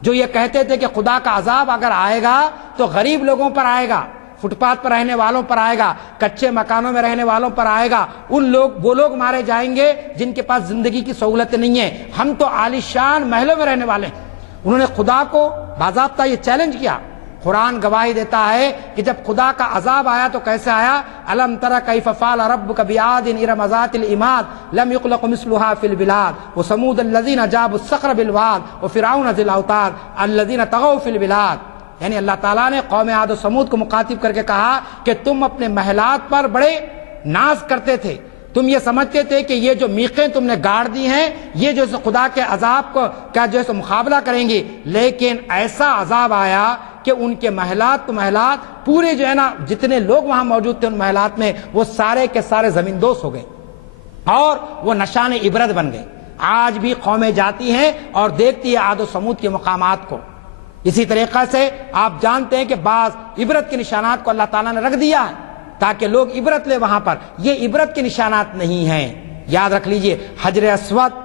جو یہ کہتے تھے کہ خدا کا عذاب اگر آئے گا تو غریب لوگوں پر آئے گا، فٹ پاتھ پر رہنے والوں پر آئے گا، کچے مکانوں میں رہنے والوں پر آئے گا، وہ لوگ مارے جائیں گے جن کے پاس زندگی کی سہولتیں نہیں ہیں، ہم تو عالیشان محلوں میں رہنے والے ہیں۔ انہوں نے خدا کو باضابطہ یہ چیلنج کیا، قرآن گواہی دیتا ہے کہ جب خدا کا عذاب آیا تو کیسے آیا؟ الم تر کیف فعل ربک بعاد ارم ذات العماد لم یخلق مثلها فی البلاد وثمود الذین جابوا الصخر بالواد وفرعون ذی الاوتاد الذین طغوا فی البلاد. یعنی اللہ تعالیٰ نے قوم عاد و سمود کو مخاطب کر کے کہا کہ تم اپنے محلات پر بڑے ناز کرتے تھے، تم یہ سمجھتے تھے کہ یہ جو میخیں تم نے گاڑ دی ہیں یہ جو خدا کے عذاب کو کیا جو ہے مقابلہ کریں گی، لیکن ایسا عذاب آیا کہ ان کے محلات تو محلات پورے جو ہے نا جتنے لوگ وہاں موجود تھے ان محلات میں وہ سارے کے سارے زمین دوز ہو گئے اور وہ نشان عبرت بن گئے. آج بھی قومیں جاتی ہیں اور دیکھتی ہے عاد و سمود کے مقامات کو. اسی طریقہ سے آپ جانتے ہیں کہ بعض عبرت کے نشانات کو اللہ تعالیٰ نے رکھ دیا ہے تاکہ لوگ عبرت لے وہاں پر. یہ عبرت کے نشانات نہیں ہیں، یاد رکھ لیجئے. حجر اسود،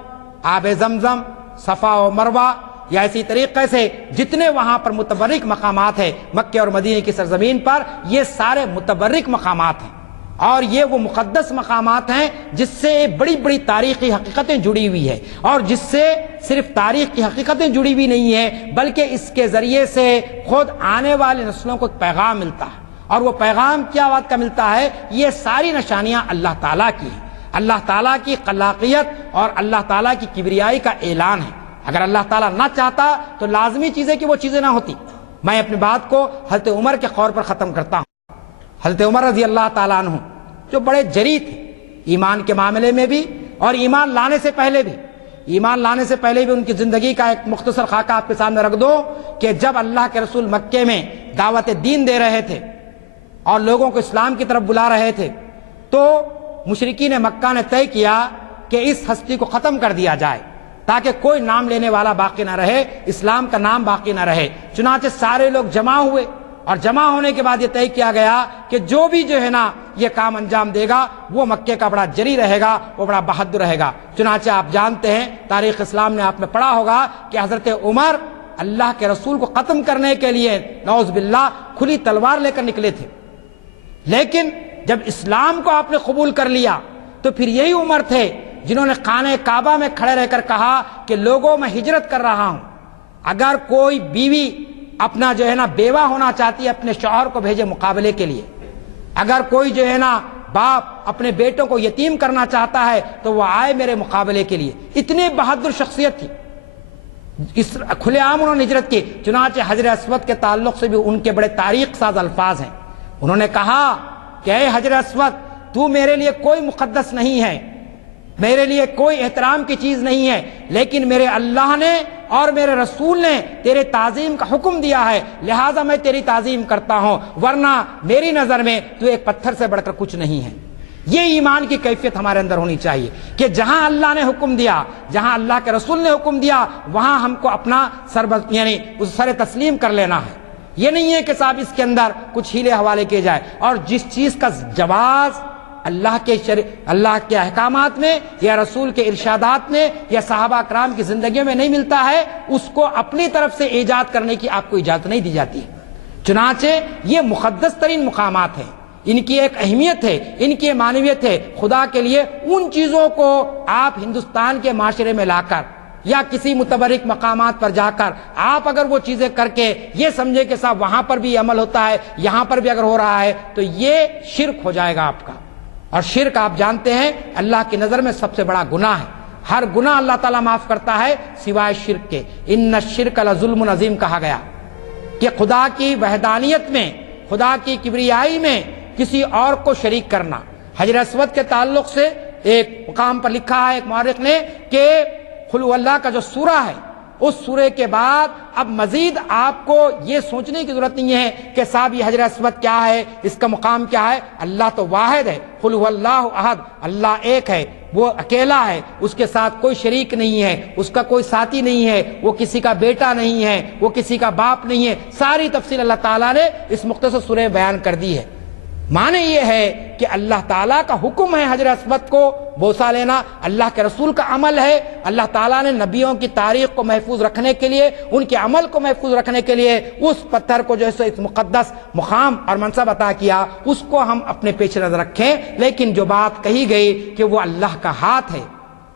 آب زمزم، صفا و مروہ، یا اسی طریقے سے جتنے وہاں پر متبرک مقامات ہیں مکہ اور مدینے کی سرزمین پر، یہ سارے متبرک مقامات ہیں اور یہ وہ مقدس مقامات ہیں جس سے بڑی بڑی تاریخی حقیقتیں جڑی ہوئی ہیں، اور جس سے صرف تاریخ کی حقیقتیں جڑی ہوئی نہیں ہیں بلکہ اس کے ذریعے سے خود آنے والی نسلوں کو ایک پیغام ملتا ہے. اور وہ پیغام کیا بات کا ملتا ہے؟ یہ ساری نشانیاں اللہ تعالیٰ کی ہیں، اللہ تعالیٰ کی خلاقیت اور اللہ تعالیٰ کی کبریائی کا اعلان ہے. اگر اللہ تعالیٰ نہ چاہتا تو لازمی چیزیں کہ وہ چیزیں نہ ہوتی. میں اپنی بات کو حضرت عمر کے قول پر ختم کرتا ہوں. حضرت عمر رضی اللہ تعالیٰ عنہ جو بڑے جری تھے ایمان کے معاملے میں بھی اور ایمان لانے سے پہلے بھی. ایمان لانے سے پہلے بھی ان کی زندگی کا ایک مختصر خاکہ آپ کے سامنے رکھ دو کہ جب اللہ کے رسول مکے میں دعوت دین دے رہے تھے اور لوگوں کو اسلام کی طرف بلا رہے تھے تو مشرکین مکہ نے طے کیا کہ اس ہستی کو ختم کر دیا جائے تاکہ کوئی نام لینے والا باقی نہ رہے، اسلام کا نام باقی نہ رہے. چنانچہ سارے لوگ جمع ہوئے اور جمع ہونے کے بعد یہ طے کیا گیا کہ جو بھی جو ہے نا یہ کام انجام دے گا وہ مکے کا بڑا جری رہے گا، وہ بڑا بہادر رہے گا. چنانچہ آپ جانتے ہیں تاریخ اسلام نے آپ میں پڑھا ہوگا کہ حضرت عمر اللہ کے رسول کو ختم کرنے کے لیے نعوذ باللہ کھلی تلوار لے کر نکلے تھے، لیکن جب اسلام کو آپ نے قبول کر لیا تو پھر یہی عمر تھے جنہوں نے خانہ کعبہ میں کھڑے رہ کر کہا کہ لوگوں میں ہجرت کر رہا ہوں، اگر کوئی بیوی اپنا جو ہے نا بیوہ ہونا چاہتی ہے اپنے شوہر کو بھیجے مقابلے کے لیے، اگر کوئی جو ہے نا باپ اپنے بیٹوں کو یتیم کرنا چاہتا ہے تو وہ آئے میرے مقابلے کے لیے. اتنی بہادر شخصیت تھی، اس کھلے عام انہوں نے ہجرت کی. چنانچہ حجر اسود کے تعلق سے بھی ان کے بڑے تاریخ ساز الفاظ ہیں. انہوں نے کہا کہ اے حجر اسود تو میرے لیے کوئی مقدس نہیں ہے، میرے لیے کوئی احترام کی چیز نہیں ہے، لیکن میرے اللہ نے اور میرے رسول نے تیرے تعظیم کا حکم دیا ہے لہٰذا میں تیری تعظیم کرتا ہوں، ورنہ میری نظر میں تو ایک پتھر سے بڑھ کر کچھ نہیں ہے. یہ ایمان کی کیفیت ہمارے اندر ہونی چاہیے کہ جہاں اللہ نے حکم دیا، جہاں اللہ کے رسول نے حکم دیا وہاں ہم کو اپنا یعنی اس سر تسلیم کر لینا ہے. یہ نہیں ہے کہ صاحب اس کے اندر کچھ ہیلے حوالے کیے جائے، اور جس چیز کا جواز اللہ کے احکامات میں یا رسول کے ارشادات میں یا صحابہ کرام کی زندگیوں میں نہیں ملتا ہے اس کو اپنی طرف سے ایجاد کرنے کی آپ کو اجازت نہیں دی جاتی. چنانچہ یہ مقدس ترین مقامات ہیں، ان کی ایک اہمیت ہے، ان کی معنویت ہے. خدا کے لیے ان چیزوں کو آپ ہندوستان کے معاشرے میں لا کر یا کسی متبرک مقامات پر جا کر آپ اگر وہ چیزیں کر کے یہ سمجھے کہ صاحب وہاں پر بھی عمل ہوتا ہے یہاں پر بھی اگر ہو رہا ہے تو یہ شرک ہو جائے گا آپ کا. اور شرک آپ جانتے ہیں اللہ کی نظر میں سب سے بڑا گناہ ہے. ہر گناہ اللہ تعالیٰ معاف کرتا ہے سوائے شرک کے. ان الشرک لظلم عظیم کہا گیا کہ خدا کی وحدانیت میں، خدا کی کبریائی میں کسی اور کو شریک کرنا. حجر اسود کے تعلق سے ایک مقام پر لکھا ہے ایک مورخ نے کہ قل هو اللہ کا جو سورہ ہے اس سورے کے بعد اب مزید آپ کو یہ سوچنے کی ضرورت نہیں ہے کہ صاحب یہ حجر اسود کیا ہے، اس کا مقام کیا ہے. اللہ تو واحد ہے، قل هو اللہ احد، اللہ ایک ہے، وہ اکیلا ہے، اس کے ساتھ کوئی شریک نہیں ہے، اس کا کوئی ساتھی نہیں ہے، وہ کسی کا بیٹا نہیں ہے، وہ کسی کا باپ نہیں ہے. ساری تفصیل اللہ تعالیٰ نے اس مختصر سورہ بیان کر دی ہے. معنی یہ ہے کہ اللہ تعالیٰ کا حکم ہے حجر اسود کو بوسہ لینا، اللہ کے رسول کا عمل ہے. اللہ تعالیٰ نے نبیوں کی تاریخ کو محفوظ رکھنے کے لیے، ان کے عمل کو محفوظ رکھنے کے لیے اس پتھر کو جو ہے اس مقدس مقام اور منصب عطا کیا، اس کو ہم اپنے پیش نظر رکھیں. لیکن جو بات کہی گئی کہ وہ اللہ کا ہاتھ ہے،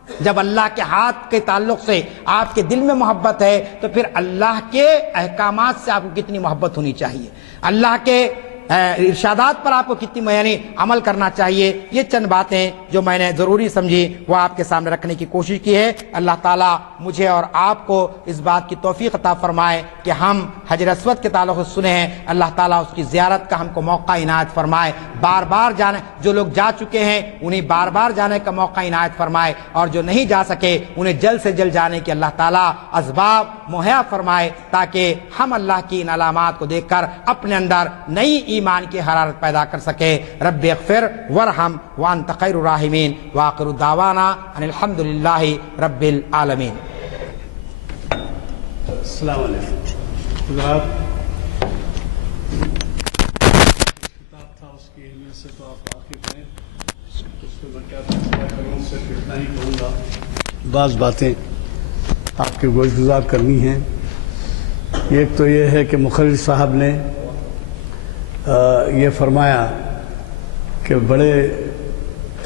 جب اللہ کے ہاتھ کے تعلق سے آپ کے دل میں محبت ہے تو پھر اللہ کے احکامات سے آپ کو کتنی محبت ہونی چاہیے، اللہ کے ارشادات پر آپ کو کتنی یعنی عمل کرنا چاہیے۔ یہ چند باتیں جو میں نے ضروری سمجھی وہ آپ کے سامنے رکھنے کی کوشش کی ہے۔ اللہ تعالیٰ مجھے اور آپ کو اس بات کی توفیق عطا فرمائے کہ ہم حجر اسود کے تعلق سے سنے ہیں، اللہ تعالیٰ اس کی زیارت کا ہم کو موقع عنایت فرمائے، بار بار جانے، جو لوگ جا چکے ہیں انہیں بار بار جانے کا موقع عنایت فرمائے، اور جو نہیں جا سکے انہیں جلد سے جلد جانے کی اللہ تعالیٰ اسباب مہیا فرمائے، تاکہ ہم اللہ کی ان علامات کو دیکھ کر اپنے اندر نئی ایمان کی حرارت پیدا کر سکے۔ رب اغفر ورحم وانت خیر الراحمین، وآخر دعوانا ان الحمد للہ رب العالمین۔ السلام علیکم حضرات، کتاب تھا اس کی اہمیت سے تو آپ واقف ہیں، اس کو میں کیا کروں، صرف اتنا ہی کہوں گا، بعض باتیں آپ کے گوش گزار کرنی ہیں۔ ایک تو یہ ہے کہ مخرج صاحب نے یہ فرمایا کہ بڑے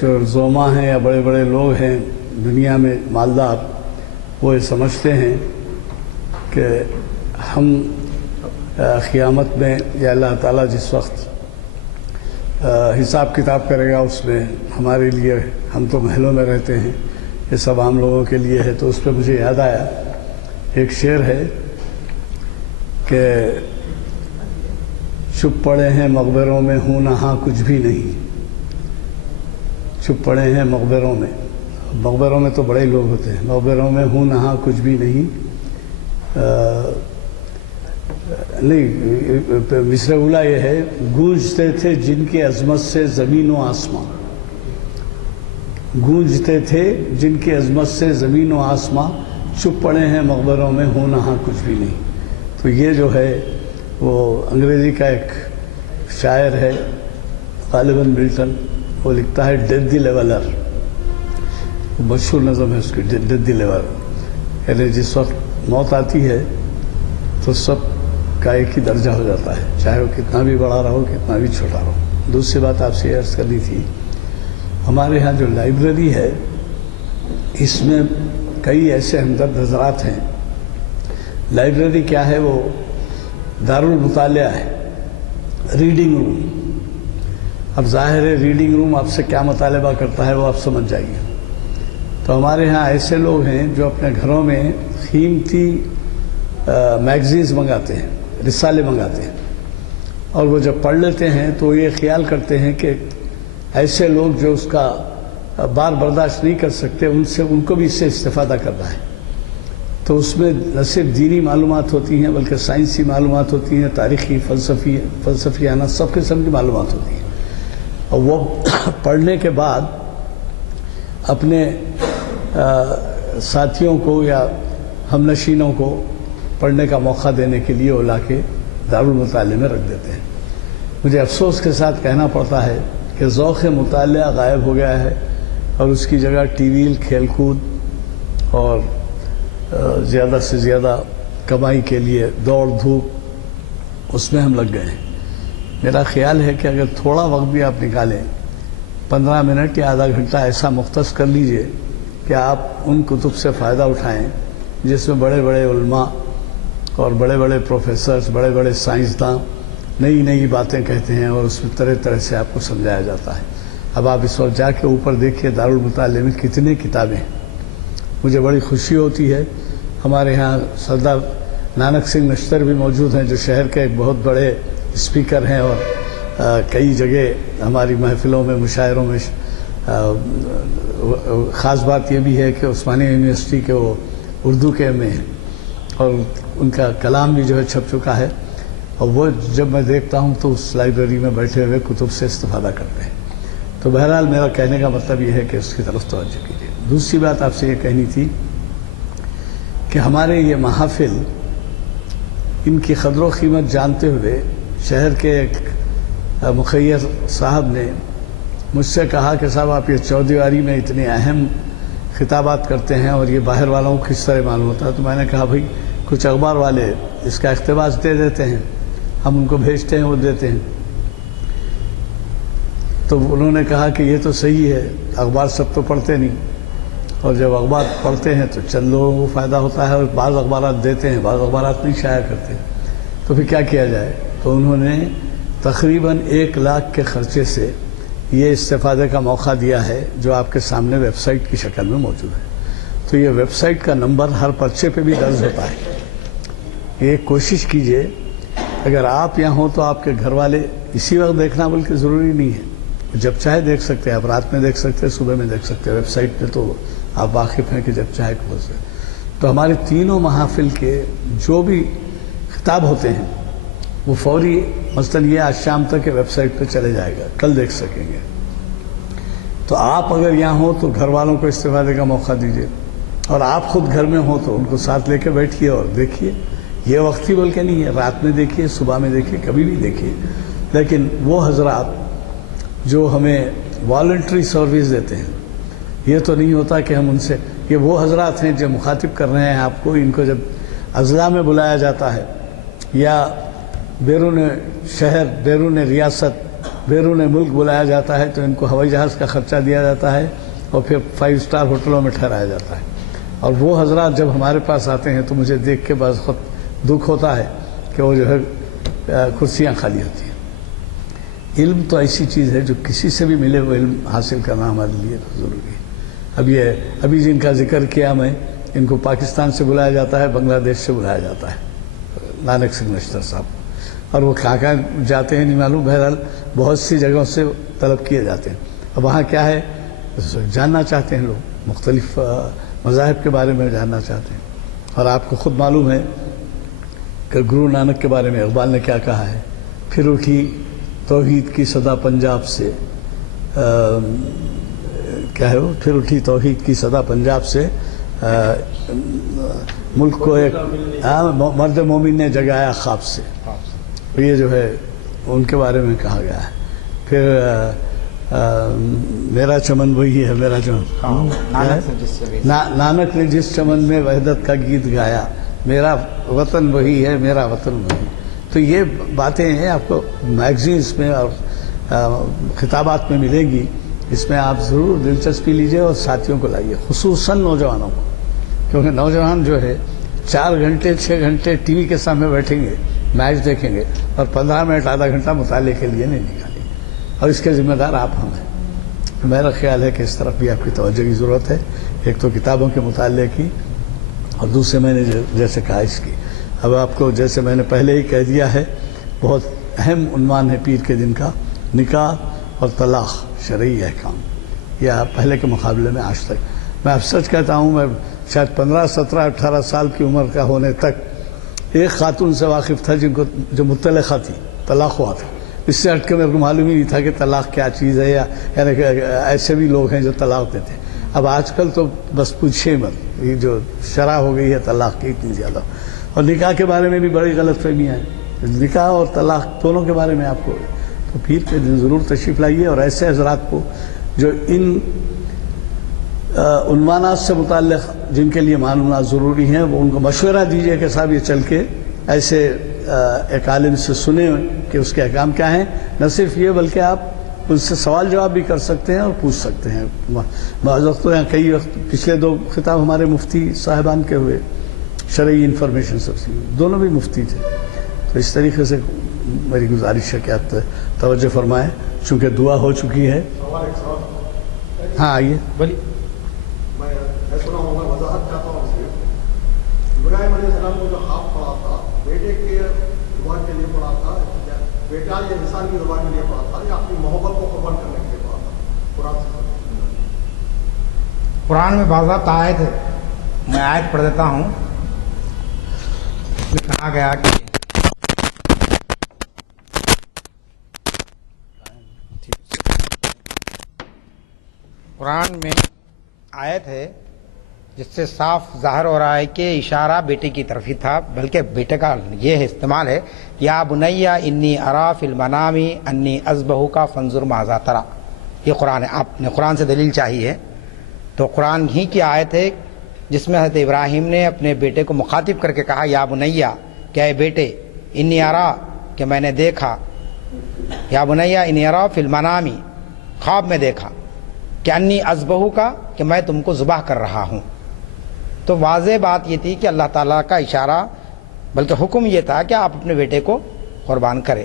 جو زوما ہیں یا بڑے بڑے لوگ ہیں دنیا میں مالدار، وہ یہ سمجھتے ہیں کہ ہم قیامت میں یا اللہ تعالیٰ جس وقت حساب کتاب کرے گا اس میں ہمارے لیے، ہم تو محلوں میں رہتے ہیں، یہ سب عام لوگوں کے لیے ہے۔ تو اس پہ مجھے یاد آیا ایک شعر ہے کہ چھپ پڑے ہیں مقبروں میں ہوں نہاں کچھ بھی نہیں، چھپ پڑے ہیں مقبروں میں، مقبروں میں تو بڑے لوگ ہوتے ہیں، مقبروں میں ہوں نہاں کچھ بھی نہیں، نہیں مصرع اولا یہ ہے، گونجتے تھے جن کی عظمت سے زمین و آسماں، گونجتے تھے جن کی عظمت سے زمین و آسماں، چھپ پڑے ہیں مقبروں میں ہوں نہاں کچھ بھی نہیں۔ تو یہ جو ہے وہ انگریزی کا ایک شاعر ہے غالباً ملٹن، وہ لکھتا ہے ڈیتھ دی لیولر، مشہور نظم ہے اس کی ڈیتھ دی لیولر، یعنی جس وقت موت آتی ہے تو سب کا ایک ہی درجہ ہو جاتا ہے، چاہے وہ کتنا بھی بڑا رہو کتنا بھی چھوٹا رہو۔ دوسری بات آپ سے عرض کرنی تھی، ہمارے ہاں جو لائبریری ہے اس میں کئی ایسے ہمدرد حضرات ہیں۔ لائبریری کیا ہے؟ وہ دارالمطالعہ ہے، ریڈنگ روم۔ اب ظاہر ہے ریڈنگ روم آپ سے کیا مطالبہ کرتا ہے وہ آپ سمجھ جائیے۔ تو ہمارے ہاں ایسے لوگ ہیں جو اپنے گھروں میں قیمتی میگزینز منگاتے ہیں، رسالے منگاتے ہیں، اور وہ جب پڑھ لیتے ہیں تو یہ خیال کرتے ہیں کہ ایسے لوگ جو اس کا بار برداشت نہیں کر سکتے ان کو بھی اس سے استفادہ کرنا ہے۔ تو اس میں نہ صرف دینی معلومات ہوتی ہیں بلکہ سائنسی معلومات ہوتی ہیں، تاریخی، فلسفیانہ، سب قسم کی معلومات ہوتی ہیں، اور وہ پڑھنے کے بعد اپنے ساتھیوں کو یا ہم نشینوں کو پڑھنے کا موقع دینے کے لیے وہ لا کے دارالمطالعے میں رکھ دیتے ہیں۔ مجھے افسوس کے ساتھ کہنا پڑتا ہے کہ ذوق مطالعہ غائب ہو گیا ہے، اور اس کی جگہ ٹی وی، کھیل کود اور زیادہ سے زیادہ کمائی کے لیے دوڑ دھوپ، اس میں ہم لگ گئے ہیں۔ میرا خیال ہے کہ اگر تھوڑا وقت بھی آپ نکالیں، 15 منٹ یا آدھا گھنٹہ ایسا مختص کر لیجئے کہ آپ ان کتب سے فائدہ اٹھائیں جس میں بڑے بڑے علماء اور بڑے بڑے پروفیسرز، بڑے بڑے سائنسداں نئی نئی باتیں کہتے ہیں، اور اس میں طرح طرح سے آپ کو سمجھایا جاتا ہے۔ اب آپ اس وقت جا کے اوپر دیکھیے دارالمطالعے میں کتنے کتابیں ہیں۔ مجھے بڑی خوشی ہوتی ہے، ہمارے ہاں سردار نانک سنگھ نشتر بھی موجود ہیں جو شہر کے ایک بہت بڑے اسپیکر ہیں، اور کئی جگہ ہماری محفلوں میں، مشاعروں میں، خاص بات یہ بھی ہے کہ عثمانیہ یونیورسٹی کے وہ اردو کے میں ہیں، اور ان کا کلام بھی جو ہے چھپ چکا ہے، اور وہ جب میں دیکھتا ہوں تو اس لائبریری میں بیٹھے ہوئے کتب سے استفادہ کرتے ہیں۔ تو بہرحال میرا کہنے کا مطلب یہ ہے کہ اس کی طرف توجہ کیجیے۔ دوسری بات آپ سے یہ کہنی تھی کہ ہمارے یہ محافل، ان کی قدر و قیمت جانتے ہوئے شہر کے ایک مخیر صاحب نے مجھ سے کہا کہ صاحب آپ یہ چودیواری میں اتنے اہم خطابات کرتے ہیں اور یہ باہر والوں کو کس طرح معلوم ہوتا ہے؟ تو میں نے کہا بھائی کچھ اخبار والے اس کا اقتباس دے دیتے ہیں، ہم ان کو بھیجتے ہیں، وہ دیتے ہیں۔ تو انہوں نے کہا کہ یہ تو صحیح ہے، اخبار سب تو پڑھتے نہیں، اور جب اخبار پڑھتے ہیں تو چند لوگوں کو فائدہ ہوتا ہے، اور بعض اخبارات دیتے ہیں، بعض اخبارات نہیں شائع کرتے، تو پھر کیا کیا جائے؟ تو انہوں نے تقریباً 1 لاکھ کے خرچے سے یہ استفادے کا موقع دیا ہے، جو آپ کے سامنے ویب سائٹ کی شکل میں موجود ہے۔ تو یہ ویب سائٹ کا نمبر ہر پرچے پہ بھی درج ہوتا ہے۔ یہ کوشش کیجئے، اگر آپ یہاں ہوں تو آپ کے گھر والے اسی وقت دیکھنا بلکہ ضروری نہیں ہے، جب چاہے دیکھ سکتے ہیں، آپ رات میں دیکھ سکتے ہیں، صبح میں دیکھ سکتے ہیں، ویب سائٹ پہ تو آپ واقف ہیں کہ جب چاہے کھول سکتے۔ تو ہمارے تینوں محافل کے جو بھی خطاب ہوتے ہیں وہ فوری، مثلاً یہ آج شام تک کے ویب سائٹ پہ چلے جائے گا، کل دیکھ سکیں گے۔ تو آپ اگر یہاں ہوں تو گھر والوں کو استفادے کا موقع دیجیے، اور آپ خود گھر میں ہوں تو ان کو ساتھ لے کے بیٹھیے اور دیکھیے۔ یہ وقتی بول کے نہیں ہے، رات میں دیکھیے، صبح میں دیکھیے، کبھی بھی دیکھیے۔ لیکن وہ حضرات جو ہمیں والنٹری سروس دیتے ہیں، یہ تو نہیں ہوتا کہ ہم ان سے، یہ وہ حضرات ہیں جو مخاطب کر رہے ہیں آپ کو، ان کو جب اضلاع میں بلایا جاتا ہے یا بیرون شہر، بیرون ریاست، بیرون ملک بلایا جاتا ہے تو ان کو ہوائی جہاز کا خرچہ دیا جاتا ہے اور پھر 5 اسٹار ہوٹلوں میں ٹھہرایا جاتا ہے۔ اور وہ حضرات جب ہمارے پاس آتے ہیں تو مجھے دیکھ کے بعض وقت دکھ ہوتا ہے کہ وہ جو ہے کرسیاں خالی ہوتی ہیں۔ علم تو ایسی چیز ہے جو کسی سے بھی ملے وہ علم حاصل کرنا ہمارے لیے ضروری ہے۔ ابھی جن کا ذکر کیا میں، ان کو پاکستان سے بلایا جاتا ہے، بنگلہ دیش سے بلایا جاتا ہے، نانک سنگھ نشتر صاحب، اور وہ کہاں جاتے ہیں نہیں معلوم، بہرحال بہت سی جگہوں سے طلب کیے جاتے ہیں۔ اب وہاں کیا ہے جاننا چاہتے ہیں لوگ، مختلف مذاہب کے بارے میں جاننا چاہتے ہیں، اور آپ کو خود معلوم ہے کہ گرو نانک کے بارے میں اقبال نے کیا کہا ہے، پھر اٹھی توحید کی صدا پنجاب سے، کیا ہے وہ، پھر اٹھی توحید کی صدا پنجاب سے، ملک کو ایک مرد مومن نے جگایا خواب سے، یہ جو ہے ان کے بارے میں کہا گیا ہے۔ پھر میرا چمن وہی ہے، میرا چمن، نانک نے جس چمن میں وحدت کا گیت گایا، میرا وطن وہی ہے، میرا وطن وہی۔ تو یہ باتیں ہیں آپ کو میگزینز میں اور خطابات میں ملیں گی، اس میں آپ ضرور دلچسپی لیجئے اور ساتھیوں کو لائیے، خصوصاً نوجوانوں کو، کیونکہ نوجوان جو ہے 4 گھنٹے 6 گھنٹے ٹی وی کے سامنے بیٹھیں گے، میچ دیکھیں گے، اور 15 منٹ آدھا گھنٹہ مطالعے کے لیے نہیں نکالیں گے، اور اس کے ذمہ دار آپ ہم ہیں۔ میرا خیال ہے کہ اس طرف بھی آپ کی توجہ کی ضرورت ہے، ایک تو کتابوں کے مطالعے کی، اور دوسرے میں نے جیسے کہا اس کی۔ اب آپ کو جیسے میں نے پہلے ہی کہہ دیا ہے، بہت اہم عنوان ہے پیر کے دن کا، نکاح اور طلاق شرعی احکام، یا پہلے کے مقابلے میں آج تک میں اب سچ کہتا ہوں، میں شاید 15 17 18 سال کی عمر کا ہونے تک ایک خاتون سے واقف تھا جن کو جو مطلقہ تھی، طلاق ہوا تھا، اس سے ہٹ کے میرے کو معلوم ہی نہیں تھا کہ طلاق کیا چیز ہے، یا یعنی کہ ایسے بھی لوگ ہیں جو طلاق دیتے ہیں۔ اب آج کل تو بس پوچھے مت، یہ جو شرح ہو گئی ہے طلاق کی اتنی زیادہ، اور نکاح کے بارے میں بھی بڑی غلط فہمیاں ہیں، نکاح اور طلاق دونوں کے بارے میں آپ کو، تو پیر کے دن ضرور تشریف لائیے، اور ایسے حضرات کو جو ان عنوانات سے متعلق جن کے لیے معلومات ضروری ہیں، وہ ان کو مشورہ دیجیے کہ صاحب یہ چل کے ایسے ایک عالم سے سنیں کہ اس کے احکام کیا ہیں۔ نہ صرف یہ بلکہ آپ ان سے سوال جواب بھی کر سکتے ہیں اور پوچھ سکتے ہیں۔ بعض وقت تو کئی وقت پچھلے 2 خطاب ہمارے مفتی صاحبان کے ہوئے، شرعی انفارمیشن سب سے، دونوں بھی مفتی تھے۔ تو اس طریقے سے میری گزارش ہے کہ آپ توجہ فرمائیں، چونکہ دعا ہو چکی ہے۔ ہاں آئیے۔ میں سنا ہوں، میں وضاحت چاہتا ہوں اس کی۔ ابراہیم علیہ السلام کو جو خواب پڑھا تھا، بیٹے کے زبان کے لیے پڑھا تھا، بیٹا یہ انسان کی زبان کے لیے پڑھا تھا، یا اپنی محبت کو قربان کرنے کے لیے پڑھا تھا؟ قرآن سے قرآن میں باضابطہ آیت ہے، میں آیت پڑھ دیتا ہوں، میں کہا گیا کہ قرآن میں آیت ہے جس سے صاف ظاہر ہو رہا ہے کہ اشارہ بیٹے کی طرف ہی تھا، بلکہ بیٹے کا یہ استعمال ہے، یا بنیا انی ارا فی المنام انی اذبحک فانظر ماذا تری۔ یہ قرآن ہے، آپ نے قرآن سے دلیل چاہی ہے تو قرآن ہی کی آیت ہے جس میں حضرت ابراہیم نے اپنے بیٹے کو مخاطب کر کے کہا، یا بنیا، کہ اے بیٹے، انی ارا، کہ میں نے دیکھا، یا بنیا انی ارا فی المنام، خواب میں دیکھا، کہ انی ازبہو کا کہ میں تم کو ذبح کر رہا ہوں. تو واضح بات یہ تھی کہ اللہ تعالیٰ کا اشارہ بلکہ حکم یہ تھا کہ آپ اپنے بیٹے کو قربان کریں.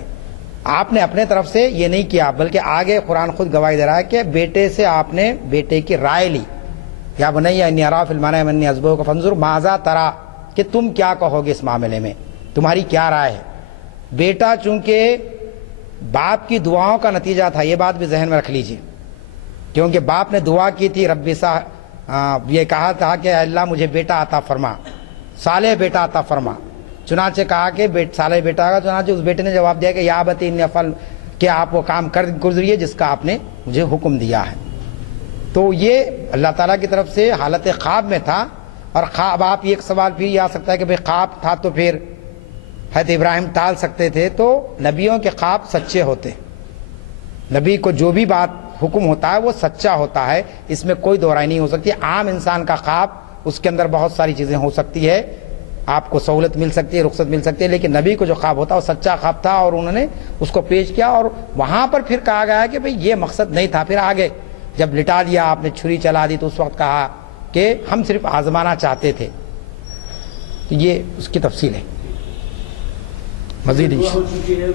آپ نے اپنے طرف سے یہ نہیں کیا بلکہ آگے قرآن خود گواہی دے رہا ہے کہ بیٹے سے آپ نے بیٹے کی رائے لی. یا بنی انی ارا فی المنام انی اذبحک فانظر ماذا تری کہ تم کیا کہو گے اس معاملے میں, تمہاری کیا رائے ہے. بیٹا چونکہ باپ کی دعاؤں کا نتیجہ تھا, یہ بات بھی ذہن میں رکھ لیجیے, کیونکہ باپ نے دعا کی تھی رب یہ کہا تھا کہ اللہ مجھے بیٹا عطا فرما, صالح بیٹا عطا فرما. چنانچہ کہا کہ صالح بیٹا کا, چنانچہ اس بیٹے نے جواب دیا کہ یا ابتی انی افعل, کہ آپ وہ کام کر گزریے جس کا آپ نے مجھے حکم دیا ہے. تو یہ اللہ تعالیٰ کی طرف سے حالت خواب میں تھا. اور خواب, آپ یہ ایک سوال پھر یہ آ سکتا ہے کہ بھئی خواب تھا تو پھر حضرت ابراہیم ٹال سکتے تھے. تو نبیوں کے خواب سچے ہوتے, نبی کو جو بھی بات حکم ہوتا ہے وہ سچا ہوتا ہے, اس میں کوئی دو رائے نہیں ہو سکتی. عام انسان کا خواب اس کے اندر بہت ساری چیزیں ہو سکتی ہے, آپ کو سہولت مل سکتی ہے, رخصت مل سکتی ہے, لیکن نبی کو جو خواب ہوتا ہے وہ سچا خواب تھا اور انہوں نے اس کو پیش کیا. اور وہاں پر پھر کہا گیا کہ بھئی یہ مقصد نہیں تھا. پھر آگے جب لٹا دیا آپ نے, چھری چلا دی, تو اس وقت کہا کہ ہم صرف آزمانا چاہتے تھے. تو یہ اس کی تفصیل ہے. مزید ہو چکی ہے.